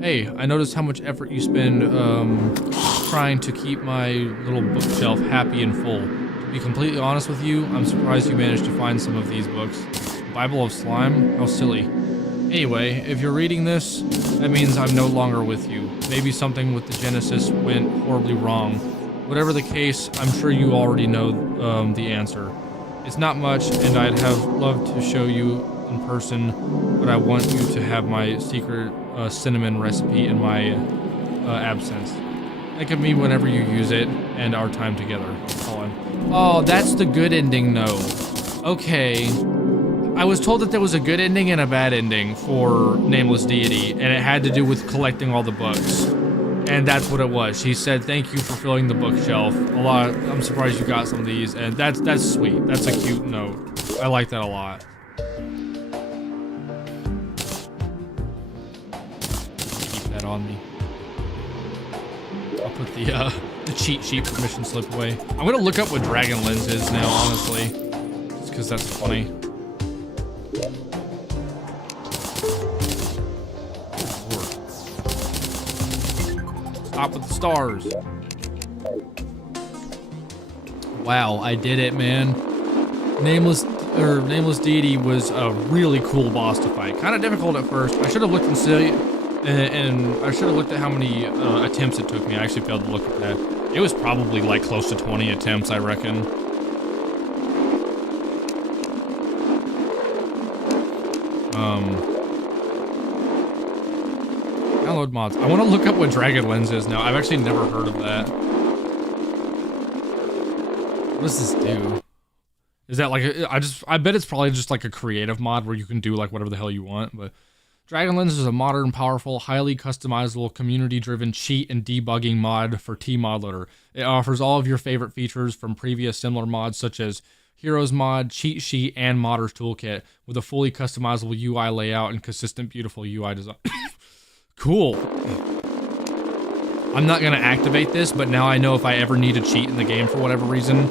Hey, I noticed how much effort you spend trying to keep my little bookshelf happy and full. To be completely honest with you, I'm surprised you managed to find some of these books. Bible of Slime? How silly. Anyway, if you're reading this, that means I'm no longer with you. Maybe something with the Genesis went horribly wrong. Whatever the case, I'm sure you already know the answer. It's not much, and I'd have loved to show you in person, but I want you to have my secret cinnamon recipe in my absence. Think of me whenever you use it, and our time together. Colin. Oh, that's the good ending, no. Okay. I was told that there was a good ending and a bad ending for Nameless Deity, and it had to do with collecting all the books. And that's what it was. She said, thank you for filling the bookshelf. I'm surprised you got some of these, and that's sweet. That's a cute note. I like that a lot. Keep that on me. I'll put the cheat sheet permission slip away. I'm gonna look up what Dragon Lens is now, honestly. Just because that's funny. Top of the stars. Wow, I did it, man. Nameless Deity was a really cool boss to fight. Kind of difficult at first. I should have looked and I should have looked at how many attempts it took me. I actually failed to look at that. It was probably like close to 20 attempts, I reckon. Download mods. I want to look up what Dragon Lens is now. I've actually never heard of that. What does this do? Is that like I bet it's probably just like a creative mod where you can do like whatever the hell you want, but Dragon Lens is a modern, powerful, highly customizable, community-driven cheat and debugging mod for T-Mod Loader. It offers all of your favorite features from previous similar mods such as Heroes Mod, Cheat Sheet, and Modder's Toolkit with a fully customizable UI layout and consistent, beautiful UI design. Cool. I'm not going to activate this, but now I know if I ever need to cheat in the game for whatever reason,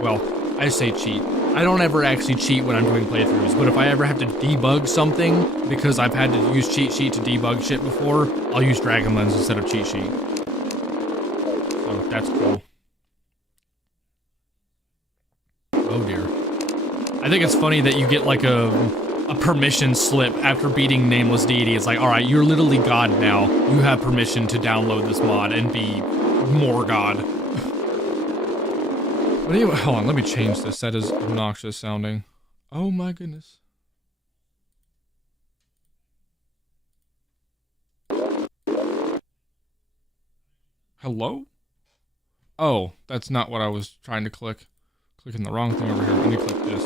well, I say cheat. I don't ever actually cheat when I'm doing playthroughs, but if I ever have to debug something, because I've had to use Cheat Sheet to debug shit before, I'll use Dragon Lens instead of Cheat Sheet. So, that's cool. Oh dear. I think it's funny that you get like a permission slip after beating Nameless Deity. It's like, alright, you're literally God now. You have permission to download this mod and be more God. But anyway, hold on, let me change this. That is obnoxious sounding. Oh my goodness. Hello? Oh, that's not what I was trying to click. Clicking the wrong thing over here. Let me click this.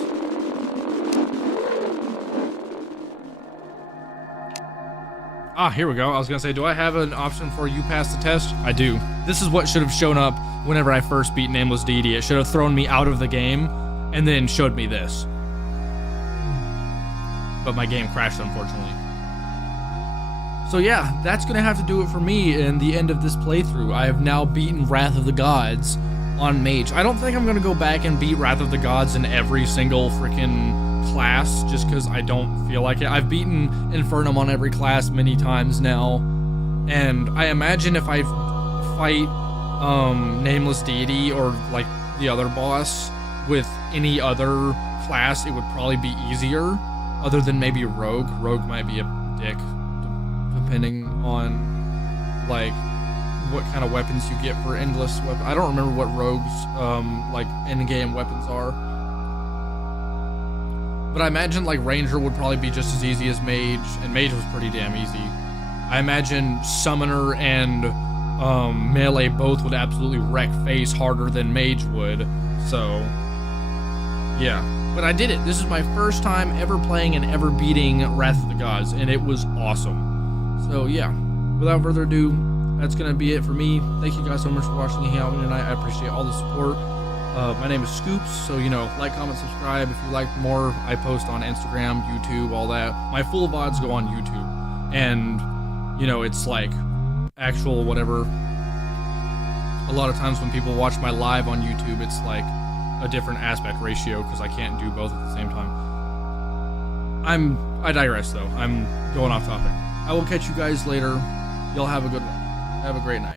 Ah, here we go. I was gonna say, do I have an option for you pass the test? I do. This is what should have shown up whenever I first beat Nameless Deity. It should have thrown me out of the game and then showed me this. But my game crashed, unfortunately. So yeah, that's gonna have to do it for me in the end of this playthrough. I have now beaten Wrath of the Gods on Mage. I don't think I'm gonna go back and beat Wrath of the Gods in every single freaking class just because I don't feel like it. I've beaten Infernum on every class many times now, and I imagine if I fight Nameless Deity or like the other boss with any other class, it would probably be easier, other than maybe Rogue. Rogue might be a dick depending on like what kind of weapons you get for endless weapons. I don't remember what Rogue's like in-game weapons are. But I imagine like Ranger would probably be just as easy as Mage, and Mage was pretty damn easy. I imagine Summoner and Melee both would absolutely wreck Face harder than Mage would. So, yeah. But I did it. This is my first time ever playing and ever beating Wrath of the Gods, and it was awesome. So yeah, without further ado, that's gonna be it for me. Thank you guys so much for watching and hanging out with me tonight. I appreciate all the support. My name is Scoops, so you know, like, comment, subscribe if you like more. I post on Instagram, YouTube, all that. My full VODs go on YouTube, and you know, it's like actual whatever. A lot of times when people watch my live on YouTube, it's like a different aspect ratio because I can't do both at the same time. I digress though. I'm going off topic. I will catch you guys later. Y'all have a good one. Have a great night.